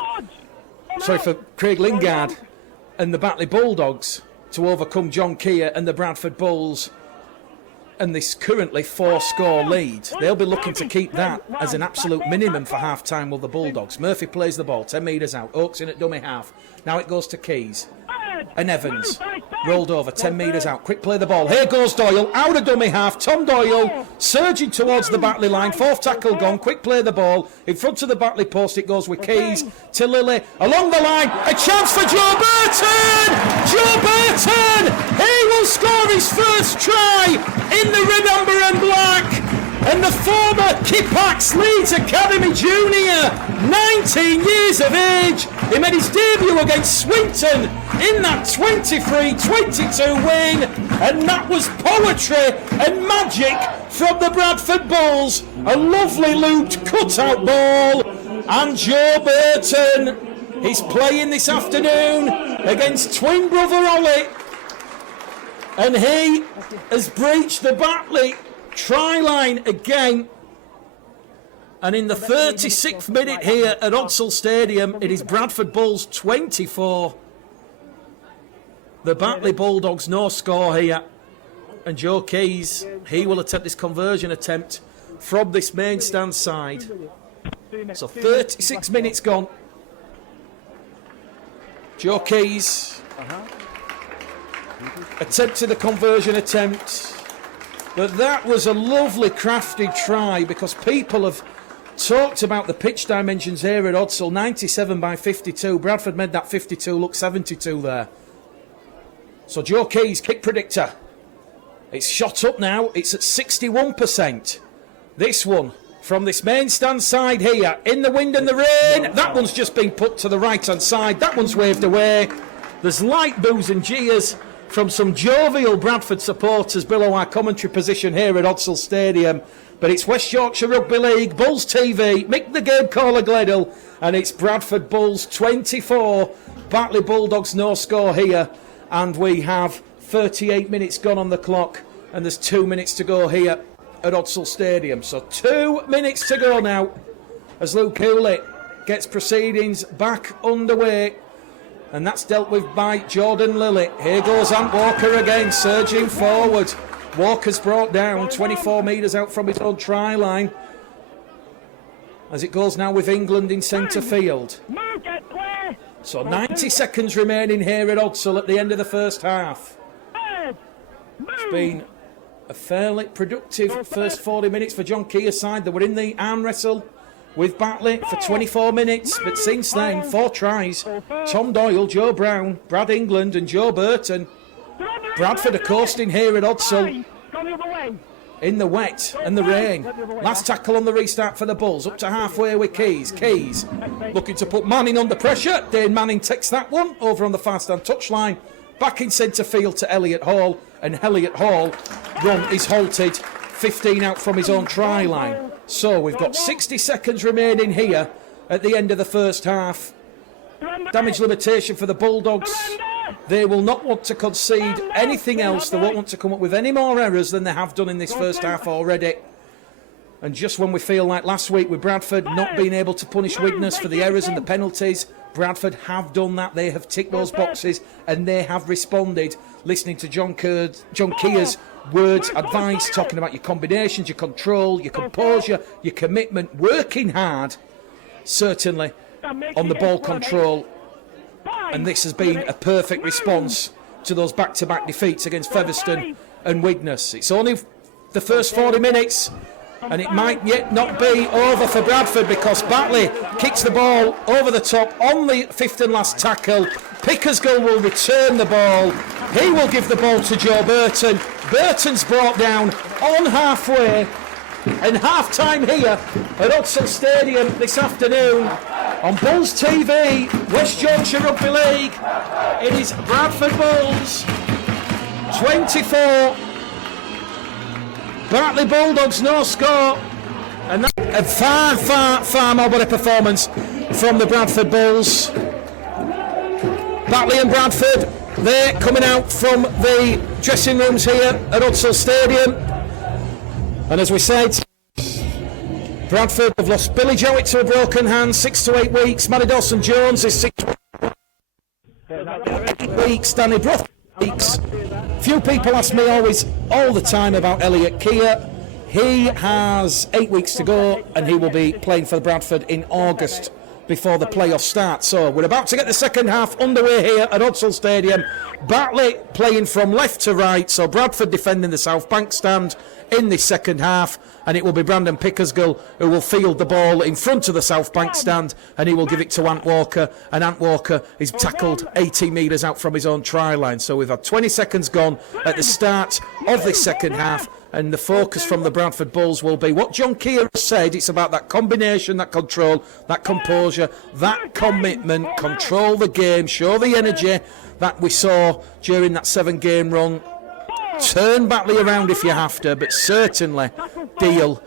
for Craig Lingard and the Batley Bulldogs to overcome John Keir and the Bradford Bulls and this currently 4-score lead. They'll be looking to keep that as an absolute minimum for half-time with the Bulldogs. Murphy plays the ball, 10 metres out, Oakes in at dummy half. Now it goes to Keys. And Evans, rolled over, 10 metres out. Quick play the ball. Here goes Doyle, out of dummy half. Tom Doyle surging towards the Batley line. 4th tackle gone. Quick play the ball. In front of the Batley post, it goes with Keys to Lilly. Along the line, a chance for Joe Burton! Joe Burton! He will score his first try in the red, amber and black. And the former Kippax Leeds Academy junior, 19 years of age, he made his debut against Swinton in that 23-22 win, and that was poetry and magic from the Bradford Bulls. A lovely looped cutout ball, and Joe Burton, he's playing this afternoon against twin brother Ollie, and he has breached the Batley try line again. And in the 36th minute here at Odsal Stadium, it is Bradford Bulls 24. The Batley Bulldogs no score here. And Joe Keys, he will attempt this conversion attempt from this main stand side. So 36 minutes gone. Joe Keys attempted the conversion attempt. But that was a lovely crafted try, because people have talked about the pitch dimensions here at Odsal. 97 by 52. Bradford made that 52 look 72 there. So Joe Keys, kick predictor. It's shot up now. It's at 61%. This one from this main stand side here, in the wind and the rain. That one's just been put to the right-hand side. That one's waved away. There's light boos and jeers from some jovial Bradford supporters below our commentary position here at Odsal Stadium. But it's West Yorkshire Rugby League, Bulls TV, Mick the Game Caller Gledhill, and it's Bradford Bulls 24, Batley Bulldogs no score here, and we have 38 minutes gone on the clock, and there's 2 minutes to go here at Odsal Stadium. So 2 minutes to go now as Luke Cooley gets proceedings back underway. And that's dealt with by Jordan Lilly. Here goes Ant Walker again, surging forward. Walker's brought down 24 metres out from his own try line. As it goes now with England in centre field. So 90 seconds remaining here at Odsal at the end of the first half. It's been a fairly productive first 40 minutes for John Keir's side. They were in the arm wrestle with Batley for 24 minutes, but since then, 4 tries. Tom Doyle, Joe Brown, Brad England and Joe Burton. Bradford are coasting here at Odsal in the wet and the rain. Last tackle on the restart for the Bulls, up to halfway with Keys. Keys looking to put Manning under pressure. Dane Manning takes that one over on the far stand touchline. Back in centre field to Elliot Hall, and Elliot Hall run is halted 15 out from his own try line. So we've got 60 seconds remaining here at the end of the first half. Damage limitation for the Bulldogs. They will not want to concede anything else. They won't want to come up with any more errors than they have done in this first half already. And just when we feel like last week with Bradford not being able to punish Widnes for the errors and the penalties, Bradford have done that. They have ticked those boxes and they have responded. Listening to John Keir's words, advice, talking about your combinations, your control, your composure, your commitment, working hard, certainly, on the ball control. And this has been a perfect response to those back-to-back defeats against Featherstone and Widnes. It's only the first 40 minutes, and it might yet not be over for Bradford, because Batley kicks the ball over the top on the 5th and last tackle. Pickersgill will return the ball. He will give the ball to Joe Burton. Burton's brought down on halfway, and half-time here at Odsal Stadium this afternoon on Bulls TV, West Yorkshire Rugby League. It is Bradford Bulls 24, Batley Bulldogs no score, and a far more better performance from the Bradford Bulls. Batley and Bradford, they're coming out from the dressing rooms here at Hudsall Stadium. And as we said, Bradford have lost Billy Jowett to a broken hand, 6 to 8 weeks. Matty Dawson-Jones is 6 weeks. Danny Brough, weeks. Few people ask me all the time about Elliot Keir. He has 8 weeks to go, and he will be playing for Bradford in August before the playoffs start. So we're about to get the second half underway here at Hudsall Stadium. Batley playing from left to right, so Bradford defending the South Bank stand in the second half, and it will be Brandon Pickersgill who will field the ball in front of the South Bank stand, and he will give it to Ant Walker, and Ant Walker is tackled 80 metres out from his own try line. So we've had 20 seconds gone at the start of this second half, and the focus from the Bradford Bulls will be what John Keir has said. It's about that combination, that control, that composure, that commitment, control the game, show the energy that we saw during that 7-game run. Turn Batley around if you have to, but certainly deal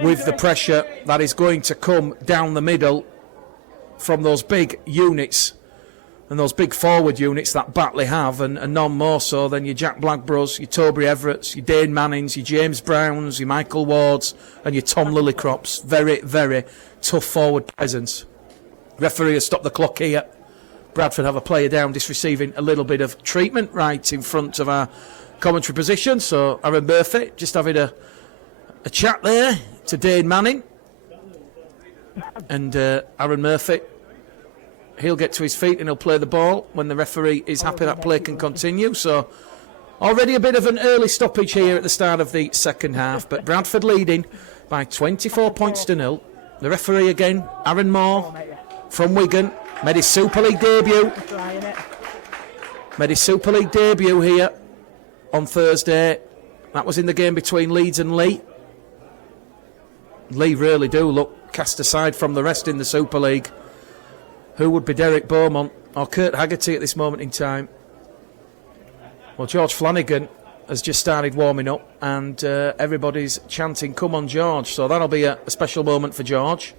with the pressure that is going to come down the middle from those big units and those big forward units that Batley have, and none more so than your Jack Blackburrows, your Toby Everetts, your Dane Mannings, your James Browns, your Michael Wards and your Tom Lillycrops. Very, very tough forward presence. Referee has stopped the clock here. Bradford have a player down, just receiving a little bit of treatment right in front of our commentary position. So Aaron Murphy just having a chat there to Dane Manning, and Aaron Murphy, he'll get to his feet and he'll play the ball when the referee is happy that play can continue. So already a bit of an early stoppage here at the start of the second half, but Bradford leading by 24 points to 0. The referee again, Aaron Moore from Wigan, made his Super League debut. Made his Super League debut here on Thursday. That was in the game between Leeds and Lee. Lee really do look cast aside from the rest in the Super League. Who would be Derek Beaumont or Kurt Haggerty at this moment in time? Well, George Flanagan has just started warming up, and everybody's chanting, "Come on, George." So that'll be a special moment for George.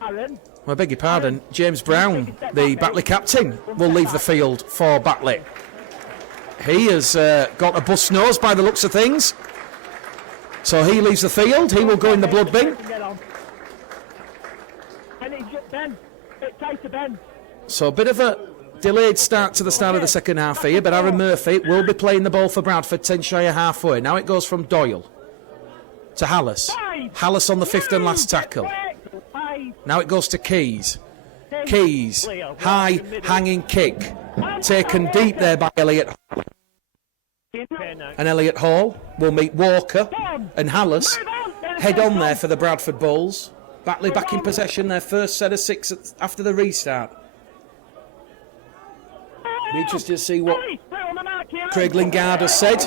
Aaron. I beg your pardon, James Brown, the Batley captain, will leave the field for Batley. He has got a bust nose by the looks of things. So he leaves the field. He will go in the blood bin. So a bit of a delayed start to the start of the second half here, but Aaron Murphy will be playing the ball for Bradford, 10 shy of halfway. Now it goes from Doyle to Hallis. Hallis on the 5th and last tackle. Now it goes to Keys. Keys, high hanging kick, taken deep there by Elliot. And Elliot Hall will meet Walker and Hallis. Head on there for the Bradford Bulls. Batley back in possession, their first set of 6 after the restart. Be interested to see what Craig Lingard has said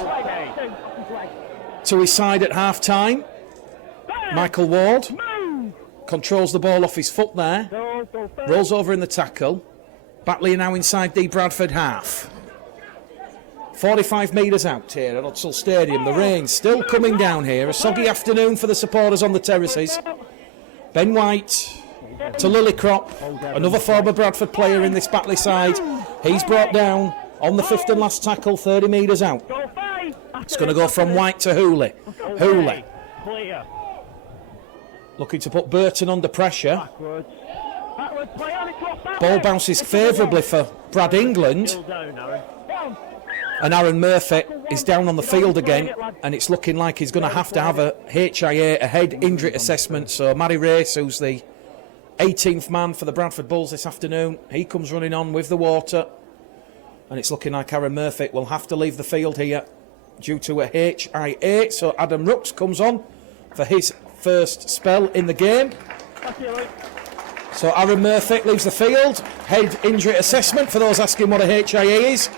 to his side at half time. Michael Ward controls the ball off his foot there, rolls over in the tackle. Batley now inside the Bradford half. 45 metres out here at Hudsall Stadium. The rain still coming down here. A soggy afternoon for the supporters on the terraces. Ben White to Lillycrop, another former Bradford player in this Batley side. He's brought down on the 5th and last tackle, 30 metres out. It's going to go from White to Hooley. Hooley looking to put Burton under pressure. Ball bounces favourably for Brad England. And Aaron Murphy is down on the field again, and it's looking like he's going to have a HIA, a head injury assessment. So Matty Race, who's the 18th man for the Bradford Bulls this afternoon, he comes running on with the water, and it's looking like Aaron Murphy will have to leave the field here due to a HIA. So Adam Rooks comes on for his first spell in the game. So Aaron Murphy leaves the field. Head injury assessment for those asking what a HIA is.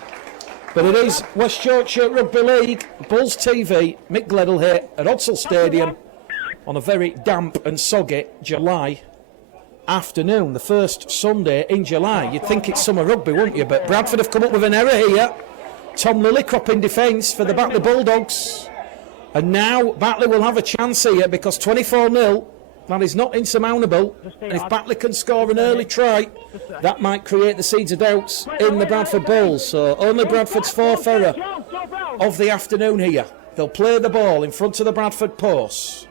But it is West Yorkshire Rugby League, Bulls TV, Mick Gledall here at Hudsall Stadium on a very damp and soggy July afternoon, the first Sunday in July. You'd think it's summer rugby, wouldn't you? But Bradford have come up with an error here. Tom Lillycrop in defence for the Batley Bulldogs. And now Batley will have a chance here because 24-0, that is not insurmountable. And if Batley can score an early try, that might create the seeds of doubts in the Bradford Bulls. So only Bradford's fourth error of the afternoon here. They'll play the ball in front of the Bradford posts.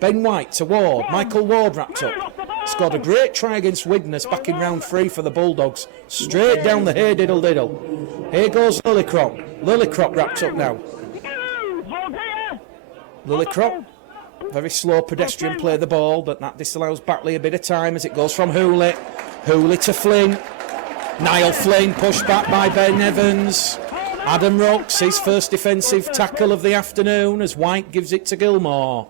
Ben White to Ward. Michael Ward wrapped up. Scored a great try against Widnes back in round 3 for the Bulldogs. Straight down the here diddle diddle. Here goes Lillicrop. Lillicrop wrapped up now. Lillicrop. Very slow pedestrian play the ball, but that disallows Batley a bit of time as it goes from Hooley. Hooley to Flynn. Niall Flynn pushed back by Ben Evans. Adam Rocks, his first defensive tackle of the afternoon as White gives it to Gilmore.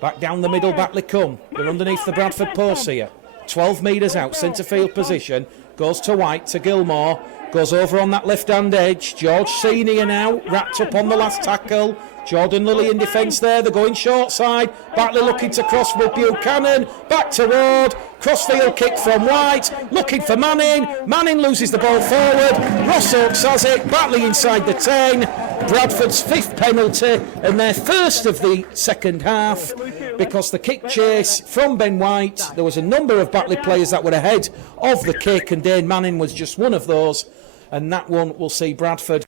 Back down the middle, Batley come. They're underneath the Bradford post here. 12 metres out, centre field position. Goes to White, to Gilmore. Goes over on that left-hand edge. George Senior now, wrapped up on the last tackle. Jordan Lilly in defence there. They're going short side. Batley looking to cross with Buchanan. Back to Ward. Crossfield kick from White. Looking for Manning. Manning loses the ball forward. Ross Oakes has it. Batley inside the 10. Bradford's 5th penalty and their first of the second half, because the kick chase from Ben White, there was a number of Batley players that were ahead of the kick, and Dane Manning was just one of those, and that one will see Bradford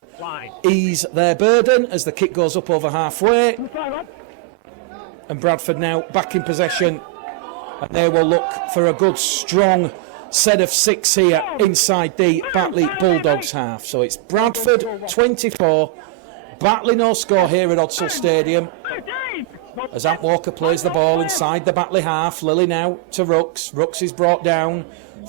ease their burden as the kick goes up over halfway, and Bradford now back in possession, and they will look for a good strong set of 6 here inside the Batley Bulldogs half. So it's Bradford 24, Batley no score here at Odsal Stadium as Ant Walker plays the ball inside the Batley half. Lilly now to Rooks. Rooks is brought down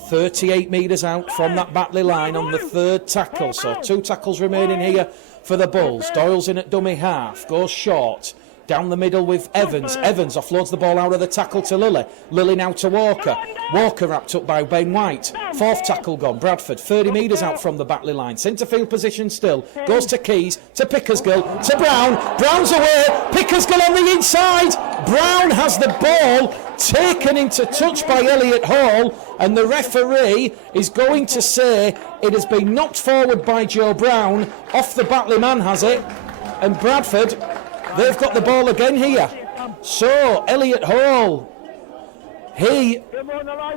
38 metres out from that Batley line on the 3rd tackle. So 2 tackles remaining here for the Bulls. Doyle's in at dummy half, goes short. Down the middle with Evans. Evans offloads the ball out of the tackle to Lilly. Lilly now to Walker. Walker wrapped up by Ben White. 4th tackle gone. Bradford 30 metres out from the Batley line. Centre field position still. Goes to Keys, to Pickersgill, to Brown. Brown's away. Pickersgill on the inside. Brown has the ball taken into touch by Elliot Hall, and the referee is going to say it has been knocked forward by Joe Brown. Off the Batley man has it. And Bradford, they've got the ball again here. So, Elliot Hall, he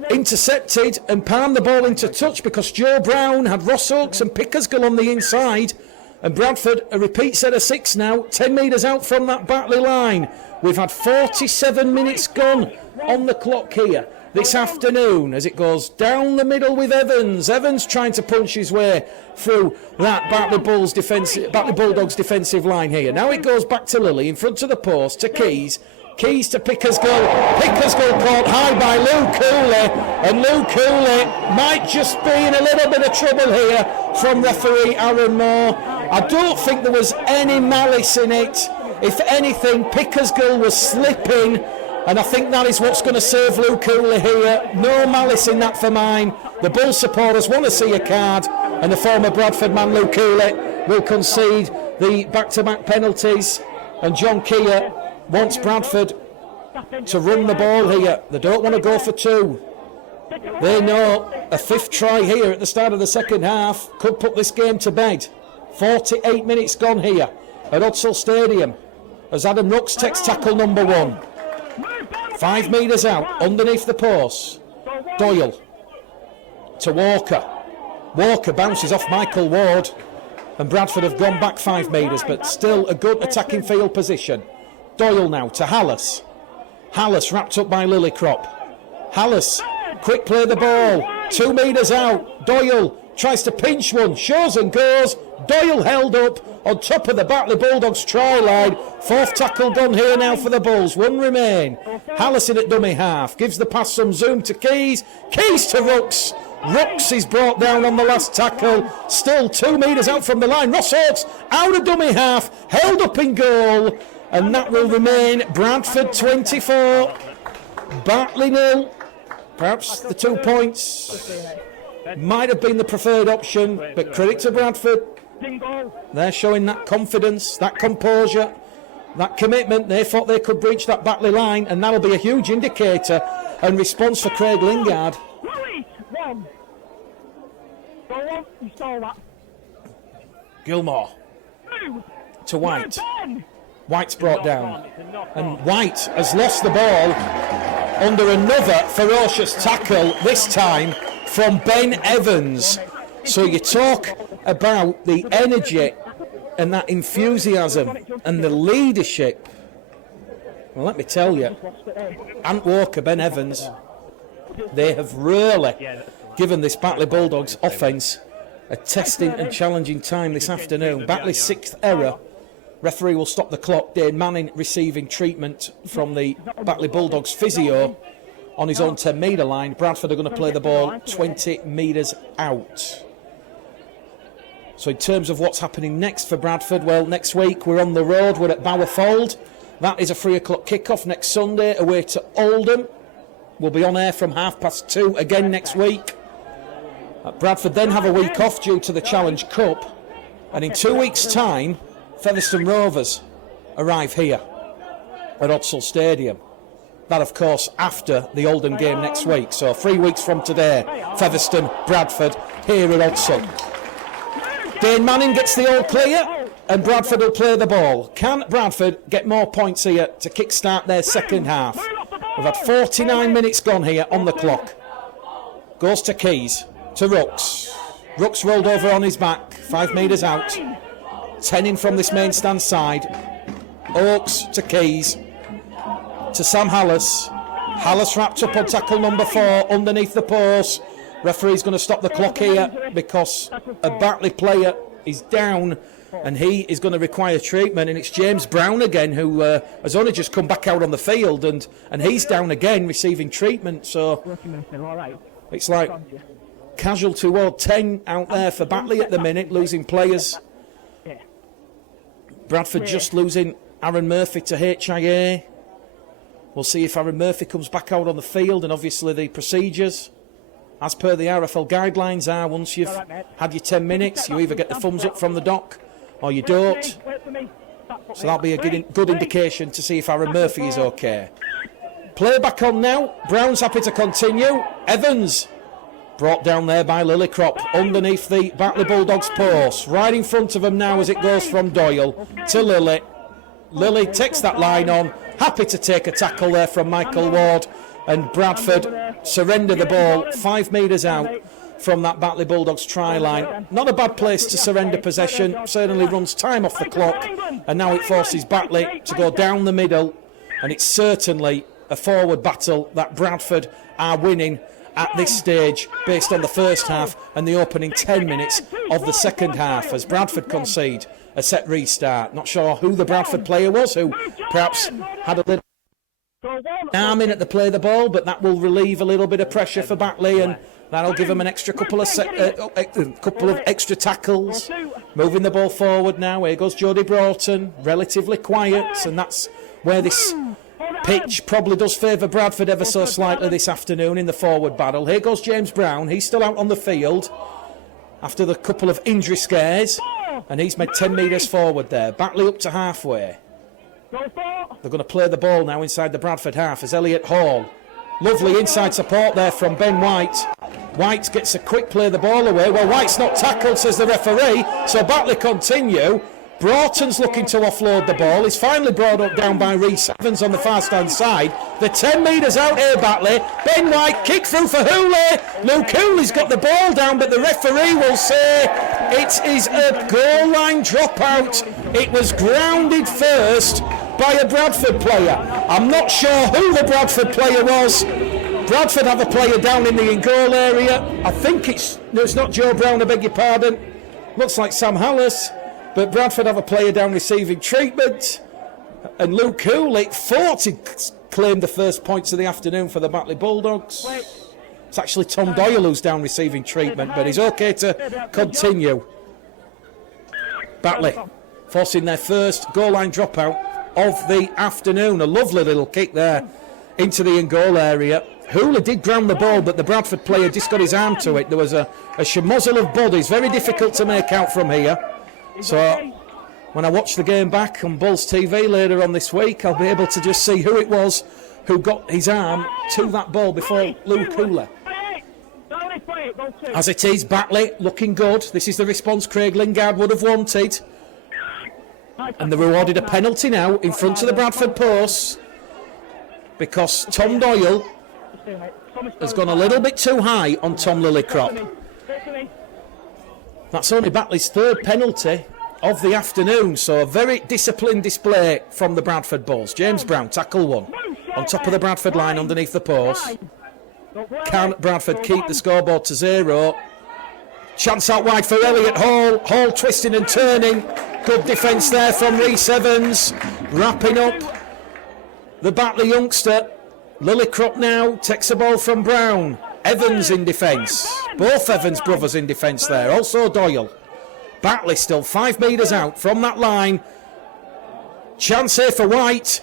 intercepted and palmed the ball into touch because Joe Brown had Ross Oakes and Pickersgill on the inside. And Bradford, a repeat set of 6 now, 10 metres out from that Batley line. We've had 47 minutes gone on the clock here this afternoon as it goes down the middle with Evans. Evans trying to punch his way through that Batley Bulldogs defensive line here. Now it goes back to Lilly in front of the post to Keys. Keys to Pickersgill. Pickersgill caught high by Luke Cooley, and Luke Cooley might just be in a little bit of trouble here from referee Aaron Moore. I don't think there was any malice in it. If anything, Pickersgill was slipping, and I think that is what's going to save Luke Cooley here. No malice in that for mine. The Bull supporters want to see a card, and the former Bradford man Luke Cooley will concede the back-to-back penalties, and John Keir wants Bradford to run the ball here. They don't want to go for 2. They know a 5th try here at the start of the second half could put this game to bed. 48 minutes gone here at Odsal Stadium as Adam Rooks takes tackle number 1. 5 metres out, underneath the post. Doyle to Walker. Walker bounces off Michael Ward, and Bradford have gone back 5 metres, but still a good attacking field position. Doyle now to Hallis. Hallis wrapped up by Lillicrop. Hallis, quick play the ball. 2 metres out. Doyle tries to pinch one. Shows and goes. Doyle held up on top of the Batley Bulldogs try line. 4th tackle done here now for the Bulls. 1 remain. Hallis in at dummy half. Gives the pass some zoom to Keys. Keys to Rooks. Rooks is brought down on the last tackle. Still 2 metres out from the line. Ross Oakes out of dummy half. Held up in goal. And that will remain Bradford 24, Batley 0. Perhaps the 2 points might have been the preferred option, but credit to Bradford. They're showing that confidence, that composure, that commitment. They thought they could breach that Batley line, and that'll be a huge indicator and response for Craig Lingard. Gilmore to White. White's brought down, and White has lost the ball under another ferocious tackle, this time from Ben Evans. So you talk about the energy and that enthusiasm and the leadership. Well, let me tell you, Ant Walker, Ben Evans, they have really given this Batley Bulldogs offence a testing and challenging time this afternoon. Batley's 6th error. Referee will stop the clock. Dane Manning receiving treatment from the Batley Bulldogs physio on his own 10-metre line. Bradford are going to play the ball 20 metres out. So in terms of what's happening next for Bradford, well, next week we're on the road. We're at Bowerfold. That is a 3 o'clock kickoff next Sunday away to Oldham. We'll be on air from 2:30 again next week. Bradford then have a week off due to the Challenge Cup. And in 2 weeks' time, Featherstone Rovers arrive here at Odsal Stadium. That, of course, after the Oldham game next week. So 3 weeks from today, Featherstone, Bradford, here at Odsal. Dane Manning gets the all clear, and Bradford will play the ball. Can Bradford get more points here to kickstart their second half? We've had 49 minutes gone here on the clock. Goes to Keys, to Rooks. Rooks rolled over on his back, 5 metres out. 10 in from this main stand side. Oakes to Keys, to Sam Hallis. Hallis wrapped up on tackle number 4 underneath the post. Referee's going to stop the clock here because a Batley player is down and he is going to require treatment, and it's James Brown again who has only just come back out on the field, and he's down again receiving treatment. So it's like casualty ward 10 out there for Batley at the minute, losing players. Bradford just losing Aaron Murphy to HIA. We'll see if Aaron Murphy comes back out on the field, and obviously the procedures as per the RFL guidelines are, once you've had your 10 minutes, you either get the thumbs up from the doc or you don't. So that'll be a good indication to see if Aaron Murphy is okay. Play back on now. Brown's happy to continue. Evans brought down there by Lillicrop underneath the Batley Bulldogs post. Right in front of him now as it goes from Doyle to Lilly. Lilly takes that line on. Happy to take a tackle there from Michael Ward. And Bradford surrender the ball 5 metres out from that Batley Bulldogs try line. Not a bad place to surrender possession. Certainly runs time off the clock. And now it forces Batley to go down the middle. And it's certainly a forward battle that Bradford are winning at this stage based on the first half and the opening 10 minutes of the second half, as Bradford concede a set restart. Not sure who the Bradford player was who perhaps had a little arm in at the play the ball, but that will relieve a little bit of pressure for Batley, and that'll give them an extra couple of extra tackles. Moving the ball forward now. Here goes Jody Broughton, relatively quiet, and that's where this pitch probably does favour Bradford ever so slightly this afternoon in the forward battle. Here goes James Brown. He's still out on the field after the couple of injury scares, and he's made 10 metres forward there. Batley up to halfway. They're going to play the ball now inside the Bradford half as Elliot Hall. Lovely inside support there from Ben White. White gets a quick play the ball away. Well, White's not tackled, says the referee, so Batley continue. Broughton's looking to offload the ball. He's finally brought up down by Rhys Evans on the far stand side. The 10 metres out here, Batley. Ben White, kick through for Hooley. Luke Hooley's got the ball down, but the referee will say it is a goal line dropout. It was grounded first by a Bradford player. I'm not sure who the Bradford player was. Bradford have a player down in the in-goal area. I think it's not Joe Brown, I beg your pardon. Looks like Sam Hallis. But Bradford have a player down receiving treatment. And Luke Hooley thought he'd claimed the first points of the afternoon for the Batley Bulldogs. It's actually Tom Doyle who's down receiving treatment, but he's okay to continue. Batley forcing their first goal line dropout of the afternoon. A lovely little kick there into the in-goal area. Hooley did ground the ball, but the Bradford player just got his arm to it. There was a shamozzle of bodies, very difficult to make out from here. So when I watch the game back on Bulls TV later on this week, I'll be able to just see who it was who got his arm to that ball before Luke Hooley. As it is, Batley looking good. This is the response Craig Lingard would have wanted. And they're rewarded a penalty now in front of the Bradford post because Tom Doyle has gone a little bit too high on Tom Lillicrop. That's only Batley's third penalty of the afternoon. So a very disciplined display from the Bradford Bulls. James Brown, tackle one. On top of the Bradford line, underneath the post. Can Bradford keep the scoreboard to 0? Chance out wide for Elliot Hall. Hall twisting and turning. Good defence there from Rhys Evans. Wrapping up the Batley youngster. Lillicrop now takes the ball from Brown. Evans in defence. Both Evans brothers in defence there. Also Doyle. Batley still 5 metres out from that line. Chance here for White.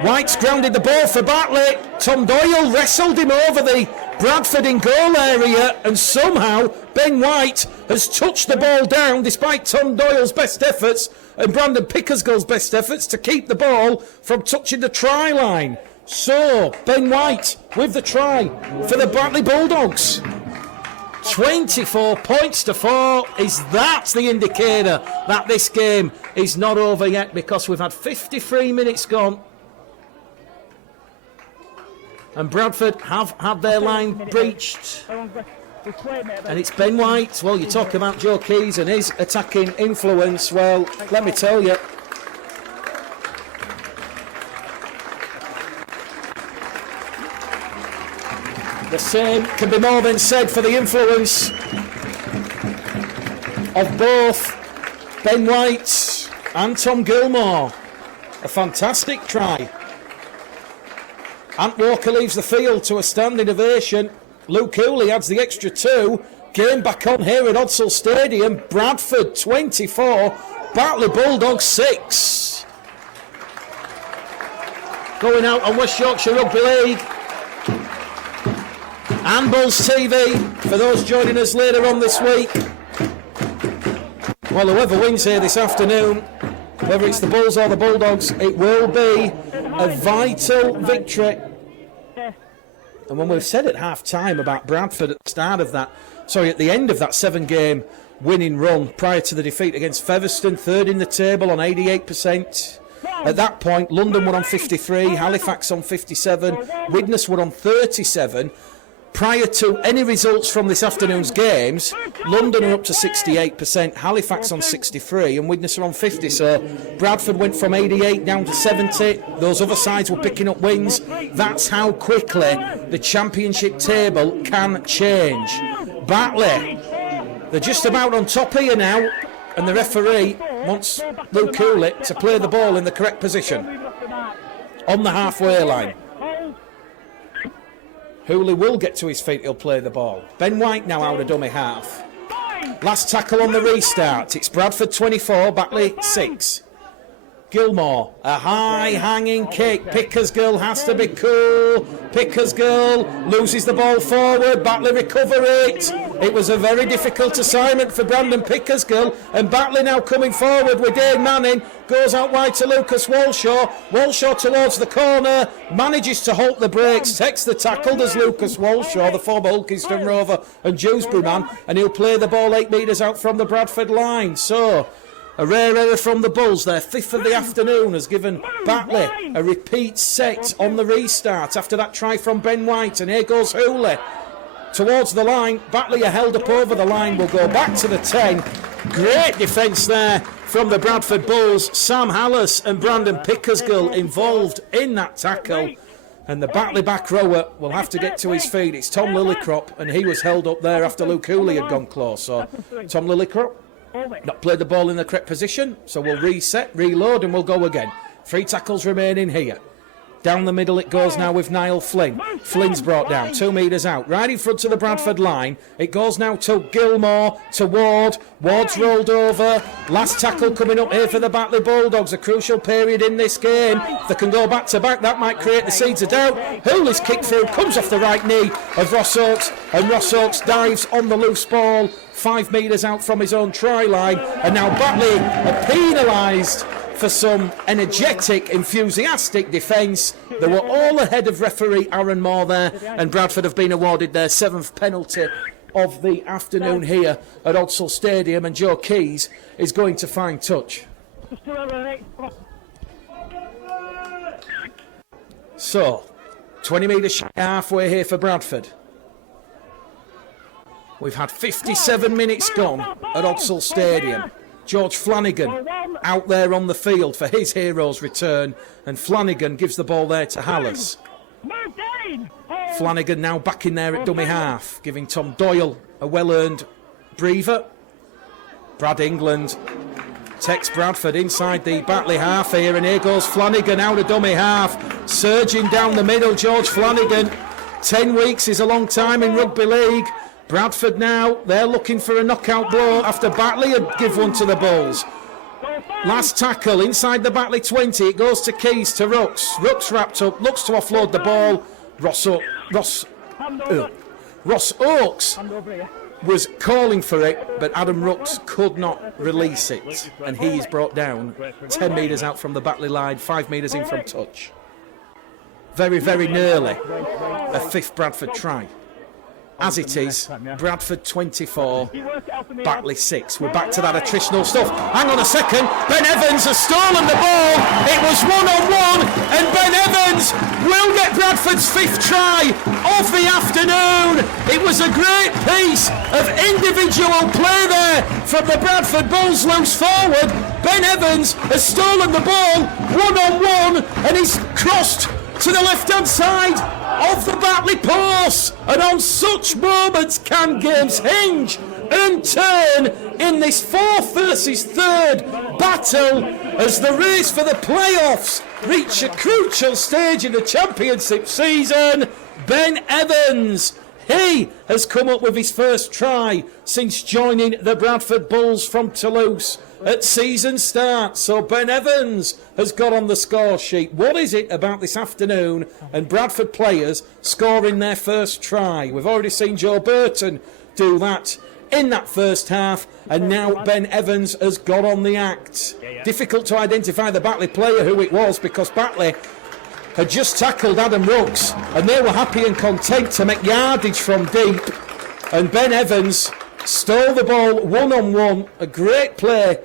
White's grounded the ball for Batley. Tom Doyle wrestled him over the Bradford in goal area, and somehow Ben White has touched the ball down despite Tom Doyle's best efforts and Brandon Pickersgill's best efforts to keep the ball from touching the try line. So Ben White with the try for the Batley Bulldogs. 24 points to 4. Is that the indicator that this game is not over yet, because we've had 53 minutes gone and Bradford have had their line breached, and it's Ben White. Well, you talk about Joe Keys and his attacking influence. Well, let me tell you, the same can be more than said for the influence of both Ben White and Tom Gilmore. A fantastic try. Ant Walker leaves the field to a standing ovation. Luke Cooley adds the extra 2. Game back on here at Odsal Stadium. Bradford 24, Batley Bulldogs 6. Going out on West Yorkshire Rugby League and Bulls TV for those joining us later on this week. Well, whoever wins here this afternoon, whether it's the Bulls or the Bulldogs, it will be a vital victory. And when we've said at half time about Bradford at the end of that 7-game winning run prior to the defeat against Featherstone, third in the table on 88%. At that point, London were on 53, Halifax on 57, Widnes were on 37. Prior to any results from this afternoon's games, London are up to 68%, Halifax on 63 and Widnes are on 50. So Bradford went from 88 down to 70. Those other sides were picking up wins. That's how quickly the championship table can change. Batley, they're just about on top here now, and the referee wants Luke Cooley to play the ball in the correct position on the halfway line. Hooley will get to his feet, he'll play the ball. Ben White now out of dummy half. Last tackle on the restart. It's Bradford 24, Batley 6. Gilmore, a high hanging kick. Pickersgill has to be cool. Pickersgill loses the ball forward. Batley recover it. It was a very difficult assignment for Brandon Pickersgill, and Batley now coming forward with Dane Manning. Goes out wide to Lucas Walshaw. Walshaw towards the corner, manages to halt the brakes, takes the tackle. There's Lucas Walshaw, the former Hulkiston Rover and Dewsbury man, and he'll play the ball 8 metres out from the Bradford line. So a rare error from the Bulls. Their 5th of the afternoon has given Batley a repeat set on the restart after that try from Ben White. And here goes Hooley towards the line. Batley are held up over the line. Will go back to the 10. Great defence there from the Bradford Bulls. Sam Hallis and Brandon Pickersgill involved in that tackle. And the Batley back rower will have to get to his feet. It's Tom Lillicrop, and he was held up there after Luke Cooley had gone close. So Tom Lillicrop not played the ball in the correct position, so we'll reset, reload, and we'll go again. 3 tackles remaining here. Down the middle it goes now with Niall Flynn. Flynn's brought down 2 metres out, right in front of the Bradford line. It goes now to Gilmore, to Ward. Ward's rolled over. Last tackle coming up here for the Batley Bulldogs. A crucial period in this game. If they can go back to back, that might create the seeds of doubt. Hooley's kick through, comes off the right knee of Ross Oakes, and Ross Oakes dives on the loose ball 5 metres out from his own try line. And now Batley are penalised for some energetic, enthusiastic defence. They were all ahead of referee Aaron Moore there, and Bradford have been awarded their 7th penalty of the afternoon here at Odsal Stadium, and Joe Keys is going to find touch. So, 20 metres halfway here for Bradford. We've had 57 minutes gone at Odsal Stadium. George Flanagan out there on the field for his hero's return, and Flanagan gives the ball there to Hallis. Flanagan now back in there at dummy half, giving Tom Doyle a well-earned breather. Brad England takes Bradford inside the Batley half here, and here goes Flanagan out of dummy half, surging down the middle. George Flanagan, 10 weeks is a long time in rugby league. Bradford now, they're looking for a knockout blow after Batley had give one to the Bulls. Last tackle inside the Batley 20, it goes to Keys to Rooks. Rooks wrapped up, looks to offload the ball. Ross Oakes was calling for it, but Adam Rooks could not release it, and he is brought down 10 metres out from the Batley line, 5 metres in from touch. Very, very nearly a fifth Bradford try. As it is, Bradford 24, Batley 6. We're back to that attritional stuff. Hang on a second, Ben Evans has stolen the ball. It was one-on-one, and Ben Evans will get Bradford's fifth try of the afternoon. It was a great piece of individual play there from the Bradford Bulls loose forward. Ben Evans has stolen the ball one-on-one, and he's crossed to the left-hand side of the Batley post, and on such moments can games hinge and turn in this fourth versus third battle as the race for the playoffs reach a crucial stage in the championship season. Ben Evans, he has come up with his first try since joining the Bradford Bulls from Toulouse at season start. So Ben Evans has got on the score sheet. What is it about this afternoon and Bradford players scoring their first try? We've already seen Joe Burton do that in that first half, and now Ben Evans has got on the act. Difficult to identify the Batley player who it was, because Batley had just tackled Adam Rooks and they were happy and content to make yardage from deep, and Ben Evans stole the ball one-on-one. A great play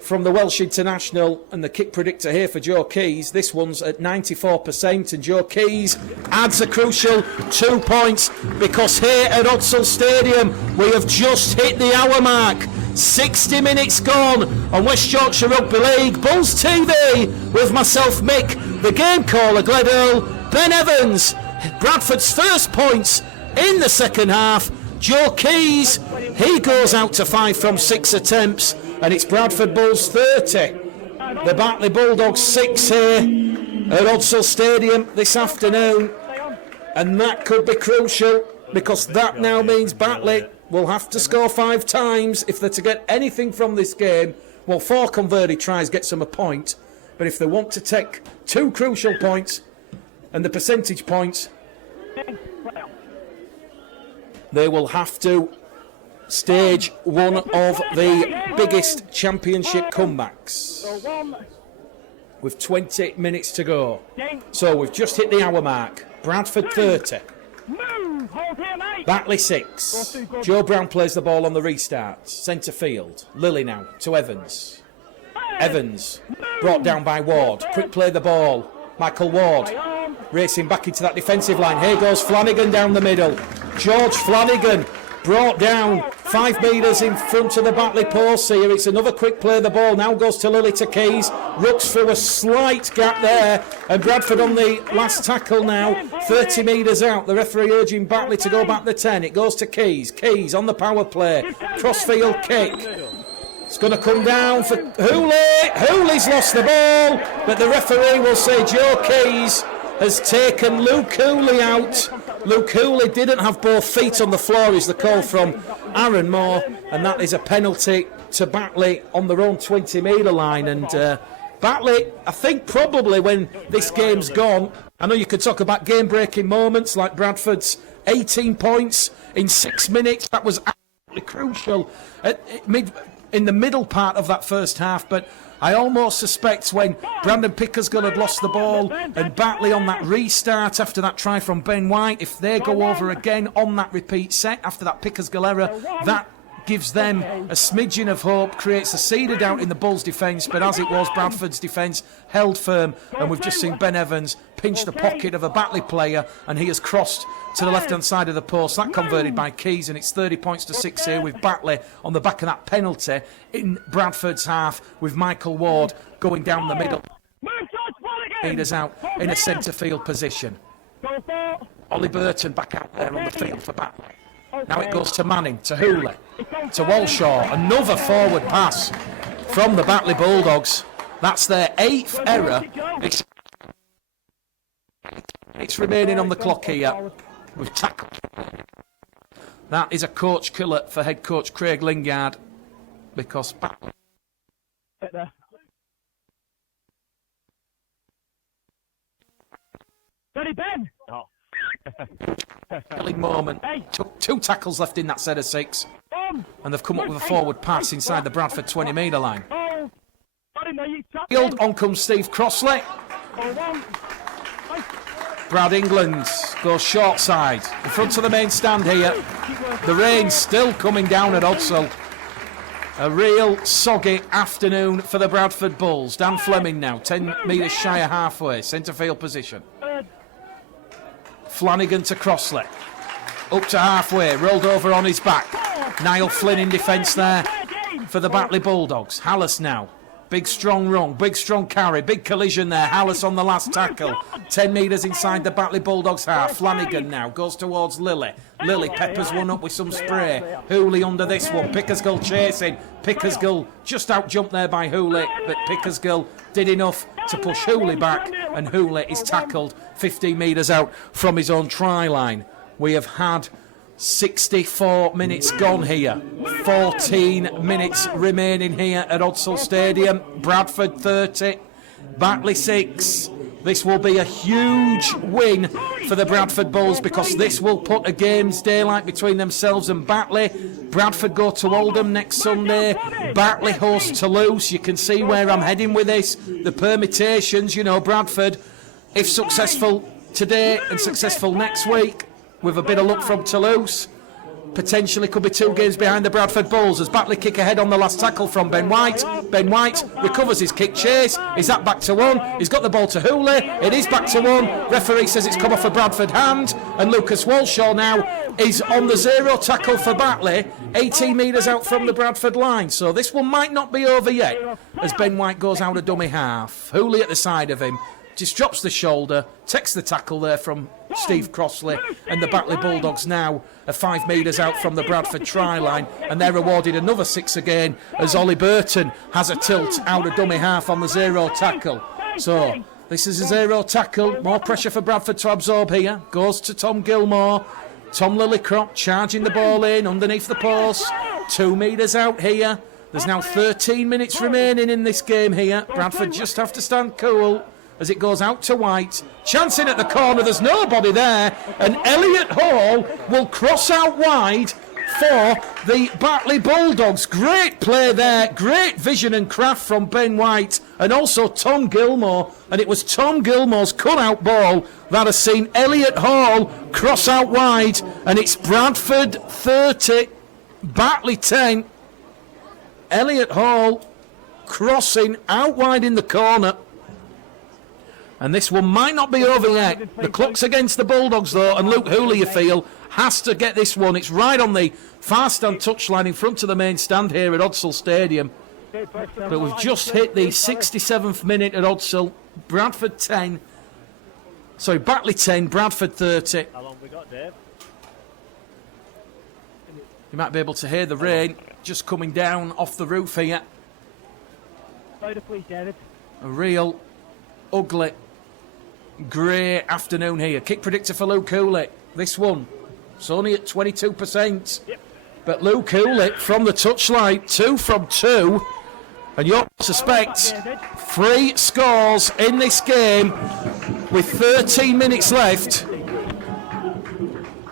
from the Welsh international, and the kick predictor here for Joe Keys. This one's at 94%, and Joe Keys adds a crucial 2 points, because here at Odsal Stadium we have just hit the hour mark. 60 minutes gone on West Yorkshire Rugby League Bulls TV with myself, Mick, the game caller Gled Earl. Ben Evans, Bradford's first points in the second half. Joe Keys, he goes out to 5 from 6 attempts, and it's Bradford Bulls 30, the Batley Bulldogs 6 here at Odsal Stadium this afternoon, and that could be crucial, because that now means Batley will have to score 5 times if they're to get anything from this game. Well, 4 converted tries gets them a point, but if they want to take 2 crucial points and the percentage points, they will have to stage one of the biggest championship comebacks with 20 minutes to go. So we've just hit the hour mark. Bradford 30, Batley 6. Joe Brown plays the ball on the restart, centre field. Lilly now to Evans. Evans brought down by Ward. Quick play the ball. Michael Ward racing back into that defensive line. Here goes Flanagan down the middle. George Flanagan brought down 5 metres in front of the Batley post here. It's another quick play. The ball now goes to Lilly to Keys. Rooks through a slight gap there, and Bradford on the last tackle now, 30 metres out. The referee urging Batley to go back the 10. It goes to Keys. Keys on the power play. Crossfield kick. It's going to come down for Hooley. Hooley's lost the ball, but the referee will say Joe Keys has taken Luke Hooley out. Luke Hooley didn't have both feet on the floor, is the call from Aaron Moore, and that is a penalty to Batley on their own 20-metre line. And Batley, I think probably when this game's gone, I know you could talk about game-breaking moments like Bradford's 18 points in 6 minutes. That was absolutely crucial in the middle part of that first half, but I almost suspect when Brandon Pickersgill had lost the ball and Batley on that restart after that try from Ben White, if they go over again on that repeat set after that Pickersgill error, that gives them a smidgen of hope, creates a seed of doubt in the Bulls' defence, but as it was, Bradford's defence held firm, and we've just seen Ben Evans pinch the pocket of a Batley player, and he has crossed to the left-hand side of the post. That converted by Keys, and it's 30 points to 6 here with Batley on the back of that penalty in Bradford's half, with Michael Ward going down the middle. Leaders out in a centre field position. Ollie Burton back out there on the field for Batley. Now it goes to Manning, to Hooley, to Walshaw. Another forward pass from the Batley Bulldogs. That's their 8th error. It's remaining on the clock here. We've tackled. That is a coach killer for head coach Craig Lingard, because Batley. Ready, Ben? Oh. Moment. Took 2 tackles left in that set of 6, and they've come up with a forward pass inside the Bradford 20-metre line. Field, on comes Steve Crossley. Brad England goes short side in front of the main stand here. The rain's still coming down at Odsall. A real soggy afternoon for the Bradford Bulls. Dan Fleming now 10 metres shy of halfway, centre field position. Flanagan to Crossley, up to halfway, rolled over on his back. Niall Flynn in defence there for the Batley Bulldogs. Hallis now, big strong run, big strong carry, big collision there. Hallis on the last tackle, 10 metres inside the Batley Bulldogs half. Flanagan now goes towards Lilly. Lilly peppers one up with some spray. Hooley under this one, Pickersgill chasing. Pickersgill just out jumped there by Hooley, but Pickersgill did enough to push Hooley back, and Hooley is tackled 15 metres out from his own try line. We have had 64 minutes gone here. 14 minutes remaining here at Odsall Stadium. Bradford 30, Batley 6. This will be a huge win for the Bradford Bulls, because this will put a game's daylight between themselves and Batley. Bradford go to Oldham next Sunday. Batley hosts Toulouse. You can see where I'm heading with this. The permutations, you know, Bradford, if successful today and successful next week, with a bit of luck from Toulouse, potentially could be 2 games behind the Bradford Bulls as Batley kick ahead on the last tackle from Ben White. Ben White recovers his kick chase. Is that back to 1? He's got the ball to Hooley. It is back to 1. Referee says it's come off a Bradford hand, and Lucas Walshaw now is on the 0 tackle for Batley, 18 metres out from the Bradford line. So this one might not be over yet as Ben White goes out a dummy half. Hooley at the side of him, just drops the shoulder, takes the tackle there from Steve Crossley, and the Batley Bulldogs now are 5 metres out from the Bradford try line, and they're awarded another 6 again as Ollie Burton has a tilt out of dummy half on the 0 tackle. So this is a 0 tackle, more pressure for Bradford to absorb here. Goes to Tom Gilmore. Tom Lillicrop charging the ball in underneath the post. 2 metres out here. There's now 13 minutes remaining in this game here. Bradford just have to stand cool as it goes out to White. Chancing at the corner, there's nobody there, and Elliot Hall will cross out wide for the Batley Bulldogs. Great play there, great vision and craft from Ben White and also Tom Gilmore, and it was Tom Gilmore's cut-out ball that has seen Elliot Hall cross out wide, and it's Bradford 30, Batley 10. Elliot Hall crossing out wide in the corner. And this one might not be over yet. The clock's against the Bulldogs, though, and Luke Hooley, you feel, has to get this one. It's right on the far stand touchline in front of the main stand here at Odsall Stadium. But we've just hit the 67th minute at Odsall. Bradford 10. Sorry, Batley 10, Bradford 30. How long we got, Dave? You might be able to hear the rain just coming down off the roof here. Louder, please, David. A real ugly grey afternoon here. Kick predictor for Luke Hooley. This one, it's only at 22%. Yep. But Luke Hooley from the touchline, 2 from 2. And you suspect 3 scores in this game with 13 minutes left.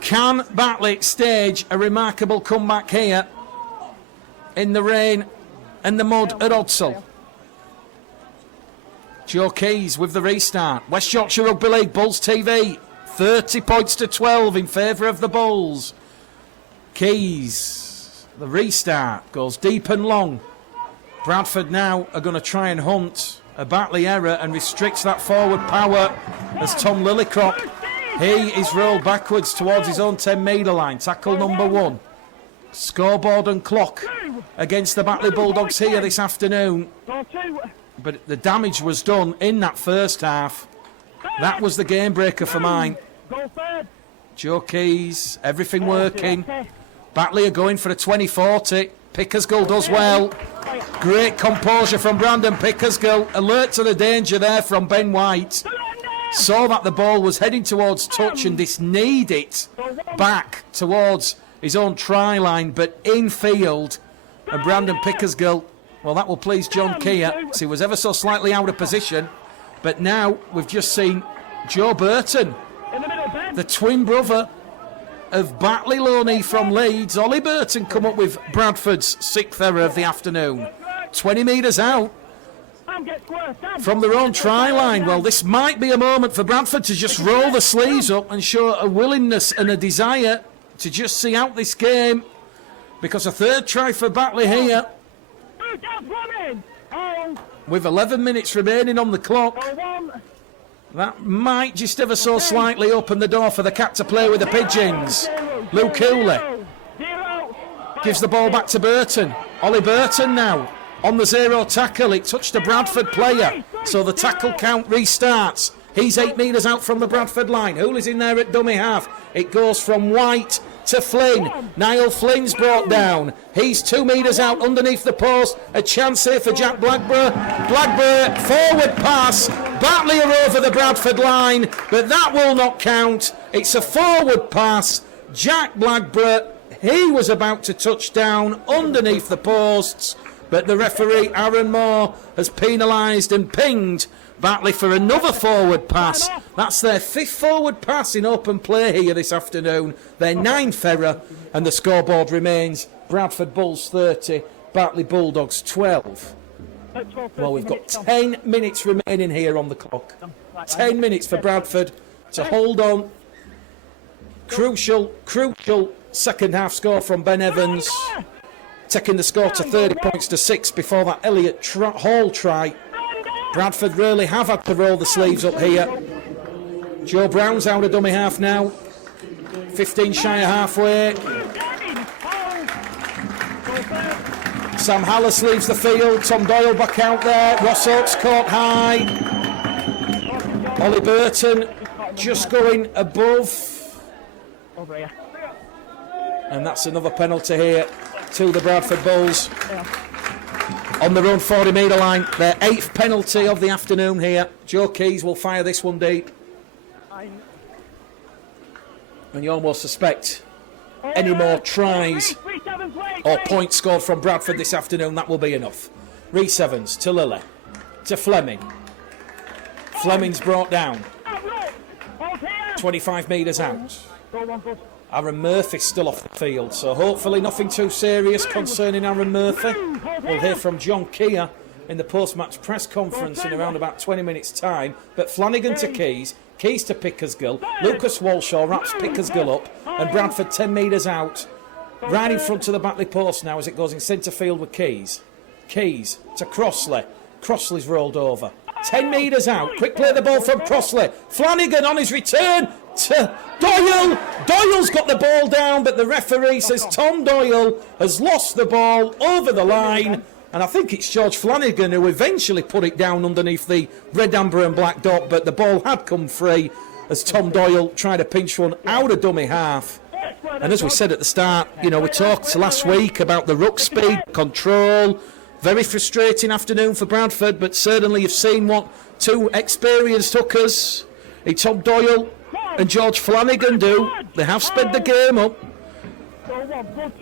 Can Batley stage a remarkable comeback here in the rain and the mud at Odsall? Joe Keys with the restart. West Yorkshire Rugby League, Bulls TV. 30 points to 12 in favour of the Bulls. Keys The restart goes deep and long. Bradford now are going to try and hunt a Batley error and restricts that forward power as Tom Lillicrop, he is rolled backwards towards his own 10-metre line. Tackle number 1. Scoreboard and clock against the Batley Bulldogs here this afternoon. But the damage was done in that first half. That was the game breaker for mine. Joe Keys, everything working. Batley are going for a 20-40. Pickersgill does well. Great composure from Brandon Pickersgill. Alert to the danger there from Ben White. Saw that the ball was heading towards touch and just kneed it back towards his own try line, but in field. And Brandon Pickersgill, well, that will please John Keir, because he was ever so slightly out of position. But now we've just seen Joe Burton, the twin brother of Batley loanee from Leeds, Ollie Burton, come up with Bradford's 6th error of the afternoon. 20 metres out from their own try line. Well, this might be a moment for Bradford to just roll the sleeves up and show a willingness and a desire to just see out this game, because a third try for Batley here with 11 minutes remaining on the clock. That might just ever so slightly open the door for the Cat to play with the Pigeons. Luke Cooley gives the ball back to Burton. Ollie Burton now on the 0 tackle. It touched a Bradford player, so the tackle count restarts. He's 8 metres out from the Bradford line. Hooley's in there at dummy half. It goes from White to Flynn. Niall Flynn's brought down. He's 2 metres out underneath the post. A chance here for Jack Blackburn. Blackburn, forward pass. Batley are over the Bradford line, but that will not count. It's a forward pass. Jack Blackburn, he was about to touch down underneath the posts, but the referee, Aaron Moore, has penalised and pinged Batley for another forward pass. That's their 5th forward pass in open play here this afternoon. Their 9th error, and the scoreboard remains Bradford Bulls 30, Batley Bulldogs 12. Well, we've got 10 minutes remaining here on the clock. 10 minutes for Bradford to hold on. Crucial second half score from Ben Evans, taking the score to 30 points to 6 before that Elliot Hall try. Bradford really have had to roll the sleeves up here. Joe Brown's out of dummy half now. 15 shy of halfway. Sam Hallis leaves the field. Tom Doyle back out there. Ross Oakes caught high. Ollie Burton just going above. And that's another penalty here to the Bradford Bulls. On their own 40 metre line, their 8th penalty of the afternoon here. Joe Keys will fire this one deep. And you almost suspect any more tries or points scored from Bradford this afternoon, that will be enough. Rhys Evans to Lily, to Fleming. Fleming's brought down. 25 metres out. Aaron Murphy's still off the field, so hopefully nothing too serious concerning Aaron Murphy. We'll hear from John Keir in the post-match press conference in around about 20 minutes' time. But Flanagan to Keys, Keys to Pickersgill, Lucas Walshaw wraps Pickersgill up, and Bradford 10 metres out, right in front of the Batley post now as it goes in centre field with Keys. Keys to Crossley. Crossley's rolled over. 10 metres out. Quick play the ball from Crossley. Flanagan on his return to Doyle. Doyle's got the ball down, but the referee says Tom Doyle has lost the ball over the line. And I think it's George Flanagan who eventually put it down underneath the red, amber and black dot, but the ball had come free as Tom Doyle tried to pinch one out of dummy half. And as we said at the start, you know, we talked last week about the ruck speed, control. Very frustrating afternoon for Bradford, but certainly you've seen what two experienced hookers, Tom Doyle and George Flanagan, do. They have sped the game up.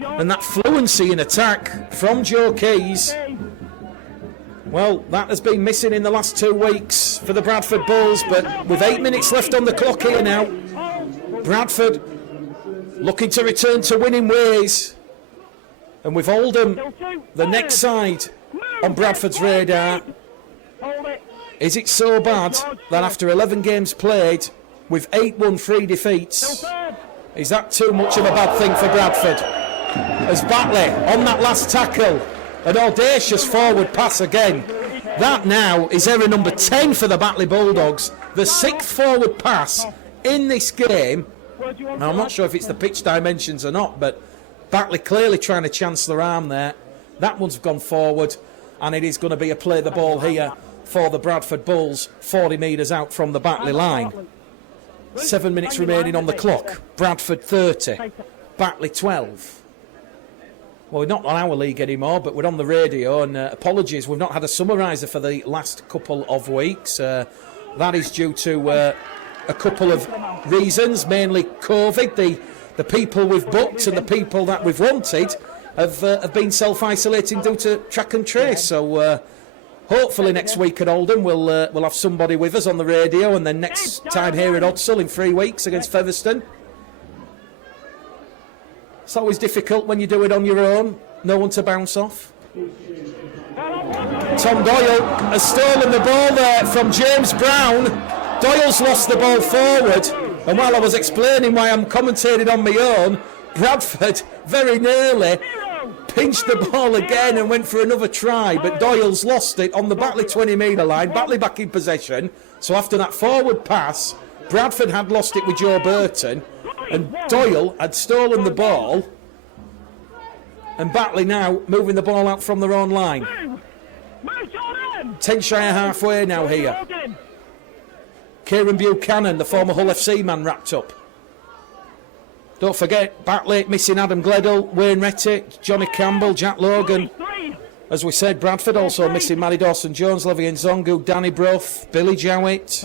And that fluency in attack from Joe Keys, well, that has been missing in the last 2 weeks for the Bradford Bulls. But with 8 minutes left on the clock here now, Bradford looking to return to winning ways. And with Oldham, the next side on Bradford's radar, is it so bad that after 11 games played, with 8 won, 3 defeats, is that too much of a bad thing for Bradford? as Batley on that last tackle. An audacious forward pass again. That now is error number 10 for the Batley Bulldogs. The 6th forward pass in this game. Now, I'm not sure if it's the pitch dimensions or not, but Batley clearly trying to chance their arm there. That one's gone forward, and it is going to be a play the ball here for the Bradford Bulls, 40 metres out from the Batley line. 7 minutes remaining on the clock. Bradford 30, Batley 12. Well, we're not on our league anymore, but we're on the radio, and apologies, we've not had a summariser for the last couple of weeks. That is due to a couple of reasons, mainly COVID. The people we've booked and the people that we've wanted have been self-isolating due to track and trace. So hopefully next week at Oldham we'll have somebody with us on the radio, and then next time here at Odsall in 3 weeks against Featherstone. It's always difficult when you do it on your own, no one to bounce off. Tom Doyle has stolen the ball there from James Brown. Doyle's lost the ball forward, and while I was explaining why I'm commentating on my own, Bradford very nearly pinched the ball again and went for another try, but Doyle's lost it on the Batley 20-metre line. Batley back in possession. So after that forward pass, Bradford had lost it with Joe Burton, and Doyle had stolen the ball, and Batley now moving the ball out from their own line. 10 shy of halfway now here. Kieran Buchanan, the former Hull FC man, wrapped up. Don't forget, Batley missing Adam Gledall, Wayne Rettick, Johnny Campbell, Jack Logan. As we said, Bradford also missing Matty Dawson-Jones, Levi Nzongu, Danny Bruff, Billy Jowett,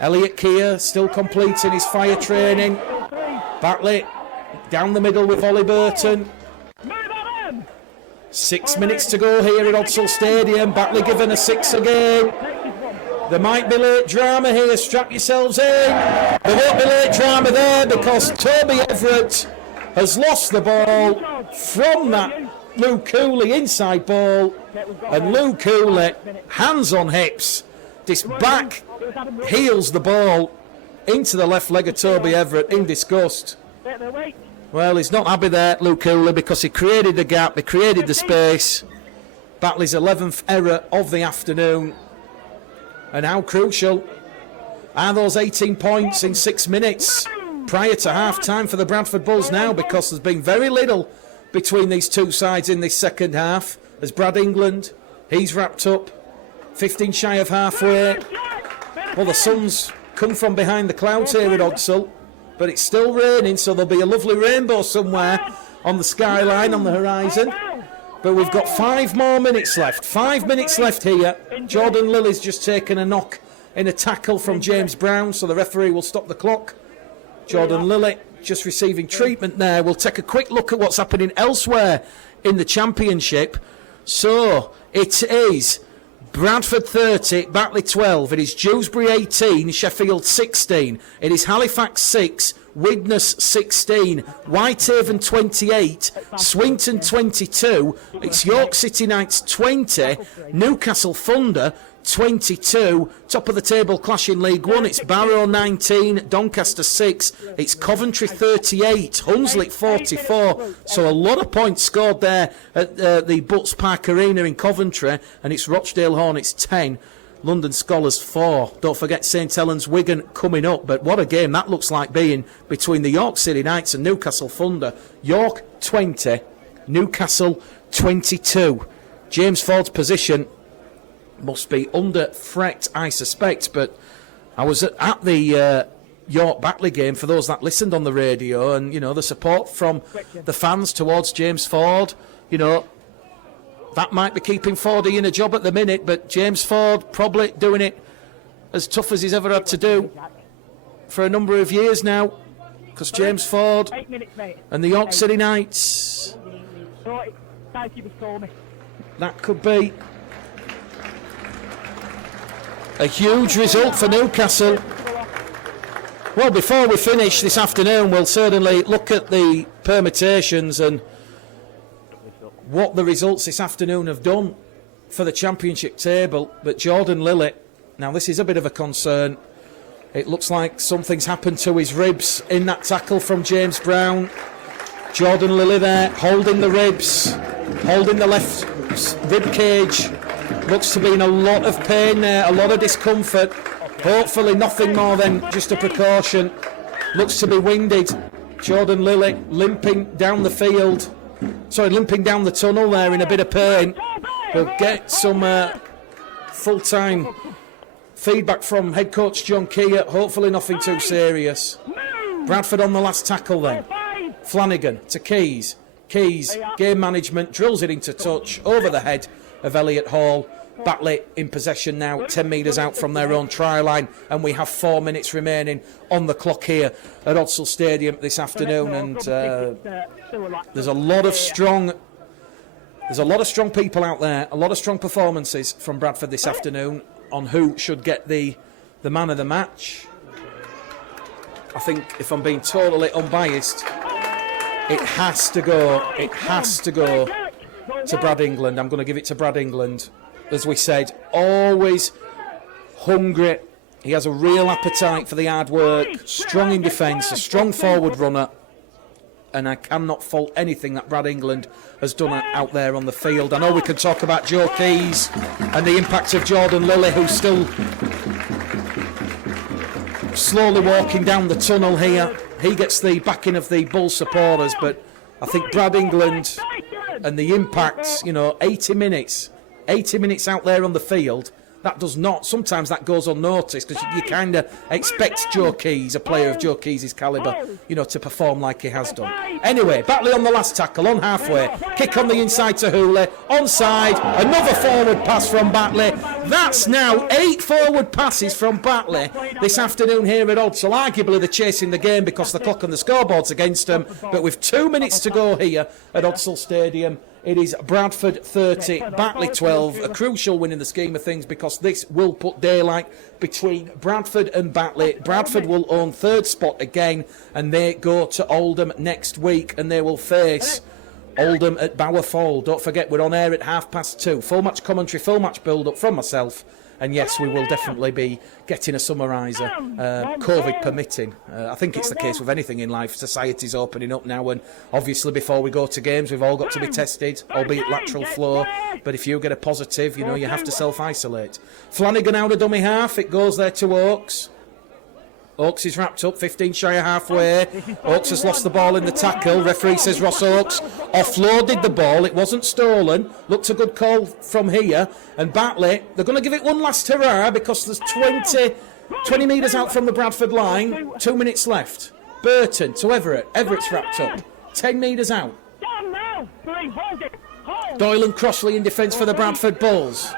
Elliot Keir still completing his fire training. Batley down the middle with Ollie Burton. 6 minutes to go here at Odsall Stadium. Batley given a 6 again. There might be late drama here, strap yourselves in. There won't be late drama there because Toby Everett has lost the ball from that Lou Cooley inside ball, and Lou Cooley, hands on hips, this back heels the ball into the left leg of Toby Everett in disgust. Well, he's not happy there, Lou Cooley, because he created the gap, he created the space. Batley's 11th error of the afternoon. And how crucial are those 18 points in 6 minutes prior to half-time for the Bradford Bulls now, because there's been very little between these two sides in this second half. As Brad England, he's wrapped up, 15 shy of halfway. Well, the sun's come from behind the clouds here at Odsall, but it's still raining, so there'll be a lovely rainbow somewhere on the skyline, on the horizon. But we've got 5 more minutes left. 5 minutes left here. Jordan Lilly's just taken a knock in a tackle from James Brown, so the referee will stop the clock. Jordan Lilly just receiving treatment there. We'll take a quick look at what's happening elsewhere in the Championship. So it is Bradford 30, Batley 12. It is Dewsbury 18, Sheffield 16. It is Halifax 6, Widnes 16, Whitehaven 28, Swinton 22. It's York City Knights 20, Newcastle Thunder 22. Top of the table clash in League One. It's Barrow 19, Doncaster 6. It's Coventry 38, Hunslet 44. So a lot of points scored there at the Butts Park Arena in Coventry, and it's Rochdale Hornets 10. London Scholars 4. Don't forget St Helens Wigan coming up. But what a game that looks like being between the York City Knights and Newcastle Thunder. York 20, Newcastle 22. James Ford's position must be under threat, I suspect. But I was at the York Batley game, for those that listened on the radio, and you know, the support from the fans towards James Ford, you know, that might be keeping Fordy in a job at the minute, but James Ford probably doing it as tough as he's ever had to do for a number of years now, because James Ford and the York City Knights, that could be a huge result for Newcastle. Well, before we finish this afternoon, we'll certainly look at the permutations and what the results this afternoon have done for the Championship table. But Jordan Lilly, now this is a bit of a concern. It looks like something's happened to his ribs in that tackle from James Brown. Jordan Lilly there, holding the ribs, holding the left rib cage. Looks to be in a lot of pain there, a lot of discomfort. Hopefully nothing more than just a precaution. Looks to be winded. Jordan Lilly limping down the field. Sorry, limping down the tunnel there in a bit of pain. We'll get some full-time feedback from head coach John Keir. Hopefully nothing too serious. Bradford on the last tackle then. Flanagan to Keys. Keys, game management, drills it into touch over the head of Elliot Hall. Batley in possession now, 10 metres out from their own try line, and we have 4 minutes remaining on the clock here at Odsal Stadium this afternoon. And there's a lot of strong people out there, a lot of strong performances from Bradford this afternoon on who should get the man of the match. I think, if I'm being totally unbiased, it has to go to Brad England. I'm going to give it to Brad England. As we said, always hungry. He has a real appetite for the hard work, strong in defence, a strong forward runner, and I cannot fault anything that Brad England has done out there on the field. I know we can talk about Joe Keys and the impact of Jordan Lilly, who's still slowly walking down the tunnel here. He gets the backing of the Bull supporters, but I think Brad England and the impact, 80 minutes out there on the field, that does not, sometimes that goes unnoticed, because you kind of expect Joe Keys, a player of Joe Keys' calibre, to perform like he has done. Anyway, Batley on the last tackle, on halfway, kick on the inside to Hooley, onside, another forward pass from Batley. That's now 8 forward passes from Batley this afternoon here at Odsal. Arguably they're chasing the game because the clock and the scoreboard's against them, but with 2 minutes to go here at Odsal Stadium, it is Bradford 30, Batley 12, a crucial win in the scheme of things because this will put daylight between Bradford and Batley. Bradford will own 3rd spot again, and they go to Oldham next week, and they will face Oldham at Bower Fall. Don't forget, we're on air at 2:30. Full match commentary, full match build-up from myself. And yes, we will definitely be getting a summariser, COVID permitting. I think it's the case with anything in life. Society's opening up now, and obviously before we go to games, we've all got to be tested, albeit lateral flow. But if you get a positive, you have to self-isolate. Flanagan out of dummy half, it goes there to Oakes. Oakes is wrapped up, 15 shy of halfway. Oakes has lost the ball in the tackle. Referee says Ross Oakes offloaded the ball. It wasn't stolen. Looked a good call from here. And Batley, they're going to give it one last hurrah because there's 20 metres out from the Bradford line. 2 minutes left. Burton to Everett. Everett's wrapped up. 10 metres out. Doyle and Crossley in defence for the Bradford Bulls.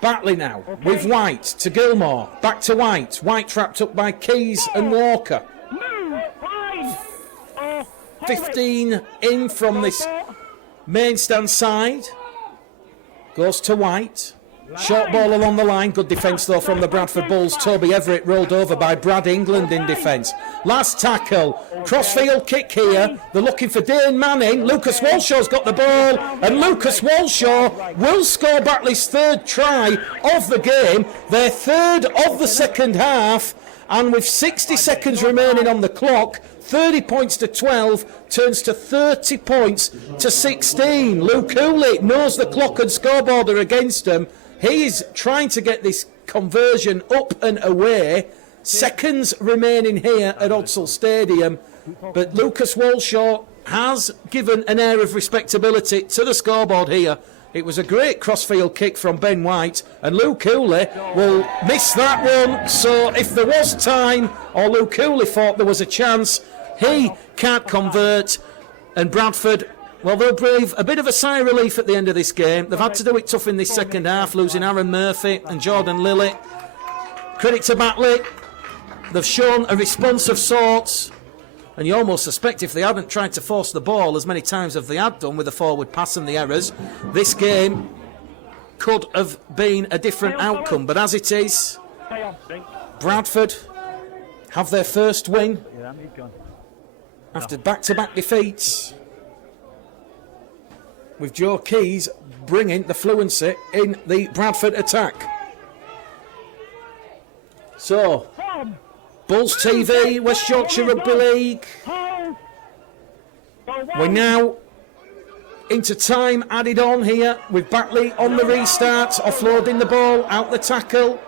Batley now, with White to Gilmore, back to White. White trapped up by Keys and Walker. 15 in from this main stand side. Goes to White. Short ball along the line. Good defence though from the Bradford Bulls. Toby Everett rolled over by Brad England in defence. Last tackle. Crossfield kick here. They're looking for Dane Manning. Lucas Walshaw's got the ball. And Lucas Walshaw will score Batley's 3rd try of the game. Their 3rd of the second half. And with 60 seconds remaining on the clock, 30 points to 12 turns to 30 points to 16. Luke Cooley knows the clock and scoreboard are against him. He is trying to get this conversion up and away. Seconds remaining here at Odsal Stadium. But Lucas Walshaw has given an air of respectability to the scoreboard here. It was a great crossfield kick from Ben White, and Luke Cooley will miss that one. So if there was time, or Luke Cooley thought there was a chance, he can't convert. And Bradford, well, they'll breathe a bit of a sigh of relief at the end of this game. They've had to do it tough in this second half, losing Aaron Murphy and Jordan Lilly. Credit to Batley. They've shown a response of sorts. And you almost suspect if they hadn't tried to force the ball as many times as they had done with the forward pass and the errors, this game could have been a different outcome. But as it is, Bradford have their first win after back-to-back defeats, with Joe Keys bringing the fluency in the Bradford attack. So, Bulls TV, West Yorkshire Rugby League. We're now into time added on here with Batley on the restart, offloading the ball, out the tackle.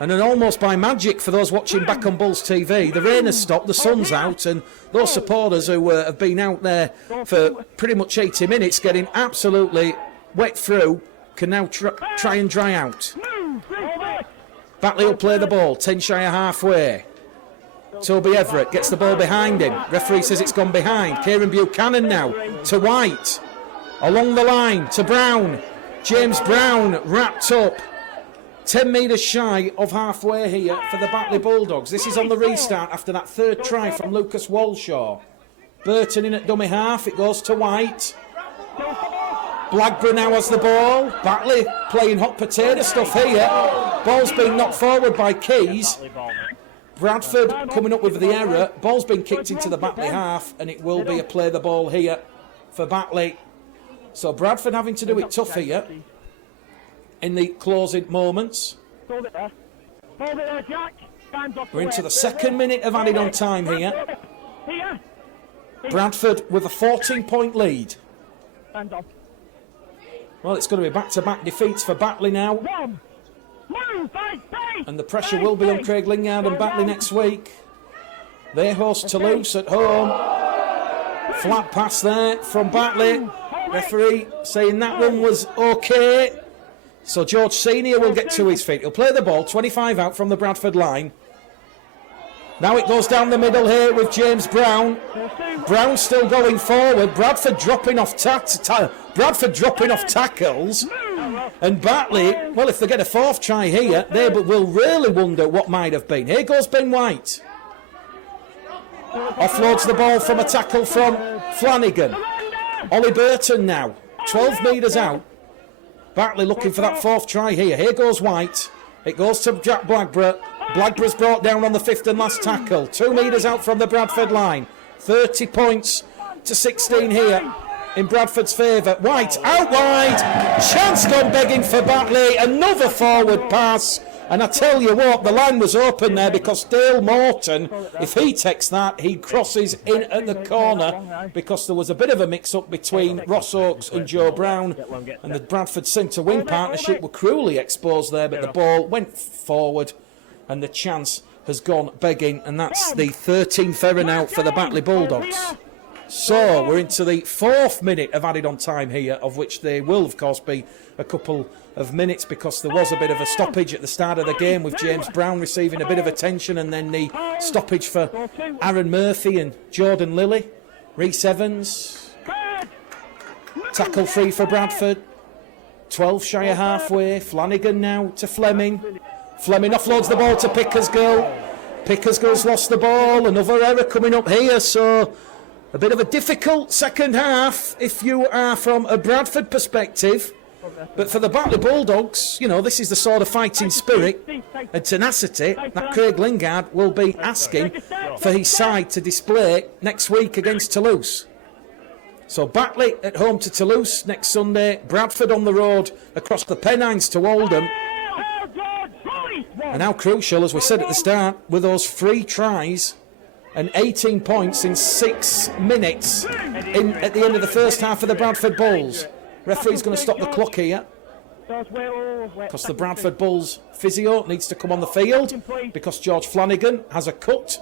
And then almost by magic for those watching back on Bulls TV, the rain has stopped, the sun's out, and those supporters who have been out there for pretty much 80 minutes getting absolutely wet through can now try and dry out. Batley will play the ball, 10 shy of halfway. Toby Everett gets the ball behind him. Referee says it's gone behind. Kieran Buchanan now to White. Along the line to Brown. James Brown wrapped up. 10 metres shy of halfway here for the Batley Bulldogs. This is on the restart after that third try from Lucas Walshaw. Burton in at dummy half. It goes to White. Blackburn now has the ball. Batley playing hot potato stuff here. Ball's been knocked forward by Keys. Bradford coming up with the error. Ball's been kicked into the Batley half, and it will be a play the ball here for Batley. So Bradford having to do it tough here in the closing moments. We're into the second minute of added on time here. Bradford with a 14-point lead. Well, it's going to be back-to-back defeats for Batley now. And the pressure will be on Craig Lingard and Batley next week. They host Toulouse at home. Flat pass there from Batley. Referee saying that one was okay. So George Senior will get to his feet. He'll play the ball, 25 out from the Bradford line. Now it goes down the middle here with James Brown. Brown still going forward. Bradford dropping off tackles. And Batley, well, if they get a fourth try here, they will really wonder what might have been. Here goes Ben White. Offloads the ball from a tackle from Flanagan. Ollie Burton now, 12 metres out. Batley looking for that fourth try here. Here goes White. It goes to Jack Blackburn. Blackbur's brought down on the fifth and last tackle. 2 metres out from the Bradford line. 30 points to 16 here in Bradford's favour. White out wide. Chance gone begging for Batley. Another forward pass. And I tell you what, the line was open there because Dale Morton, if he takes that, he crosses in at the corner because there was a bit of a mix-up between Ross Oakes and Joe Brown, and the Bradford centre-wing partnership were cruelly exposed there, but the ball went forward and the chance has gone begging, and that's the 13th error now for the Batley Bulldogs. So we're into the 4th minute of added on time here, of which there will of course be a couple of minutes because there was a bit of a stoppage at the start of the game with James Brown receiving a bit of attention, and then the stoppage for Aaron Murphy and Jordan Lilly. Rhys Evans, tackle free for Bradford. 12 shy of halfway. Flanagan now to Fleming. Fleming offloads the ball to Pickersgill. Pickersgill's lost the ball. Another error coming up here, so a bit of a difficult second half if you are from a Bradford perspective. But for the Batley Bulldogs, you know, this is the sort of fighting spirit and tenacity that Craig Lingard will be asking for his side to display next week against Toulouse. So Batley at home to Toulouse next Sunday, Bradford on the road across the Pennines to Oldham. And how crucial, as we said at the start, with those 3 tries and 18 points in 6 minutes at the end of the first half for the Bradford Bulls. Referee's going to stop the clock here because the Bradford Bulls physio needs to come on the field because George Flanagan has a cut,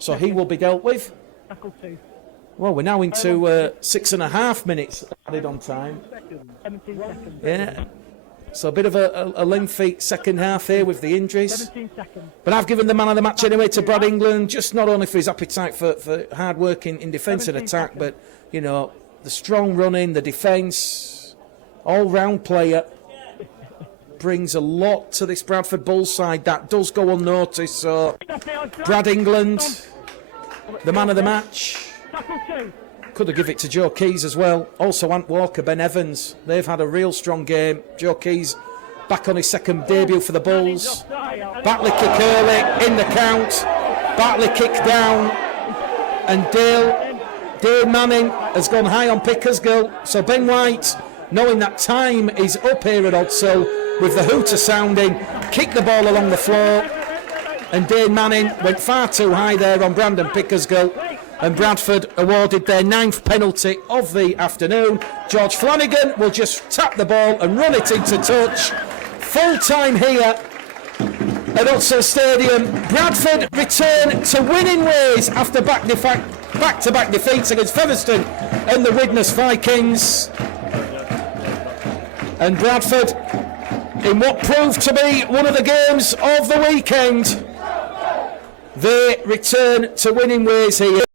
so he will be dealt with. Well, we're now into 6.5 minutes added on time. Yeah, so a bit of a lengthy second half here with the injuries. But I've given the man of the match anyway to Brad England, just not only for his appetite for hard work in defence and attack, but, you know, the strong running, the defence, all-round player, brings a lot to this Bradford Bulls side that does go unnoticed. So Brad England, the man of the match. Could have given it to Joe Keys as well. Also Ant Walker, Ben Evans. They've had a real strong game. Joe Keys back on his second debut for the Bulls. Batley kick early, in the count. Batley kick down. And Dale Manning has gone high on Pickersgill. So Ben White, knowing that time is up here at Odsell, with the hooter sounding, kicked the ball along the floor. And Dane Manning went far too high there on Brandon Pickersgill. and Bradford awarded their 9th penalty of the afternoon. George Flanagan will just tap the ball and run it into touch. Full time here at Hudson Stadium. Bradford return to winning ways after back-to-back defeats against Featherstone and the Widnes Vikings. And Bradford, in what proved to be one of the games of the weekend, they return to winning ways here.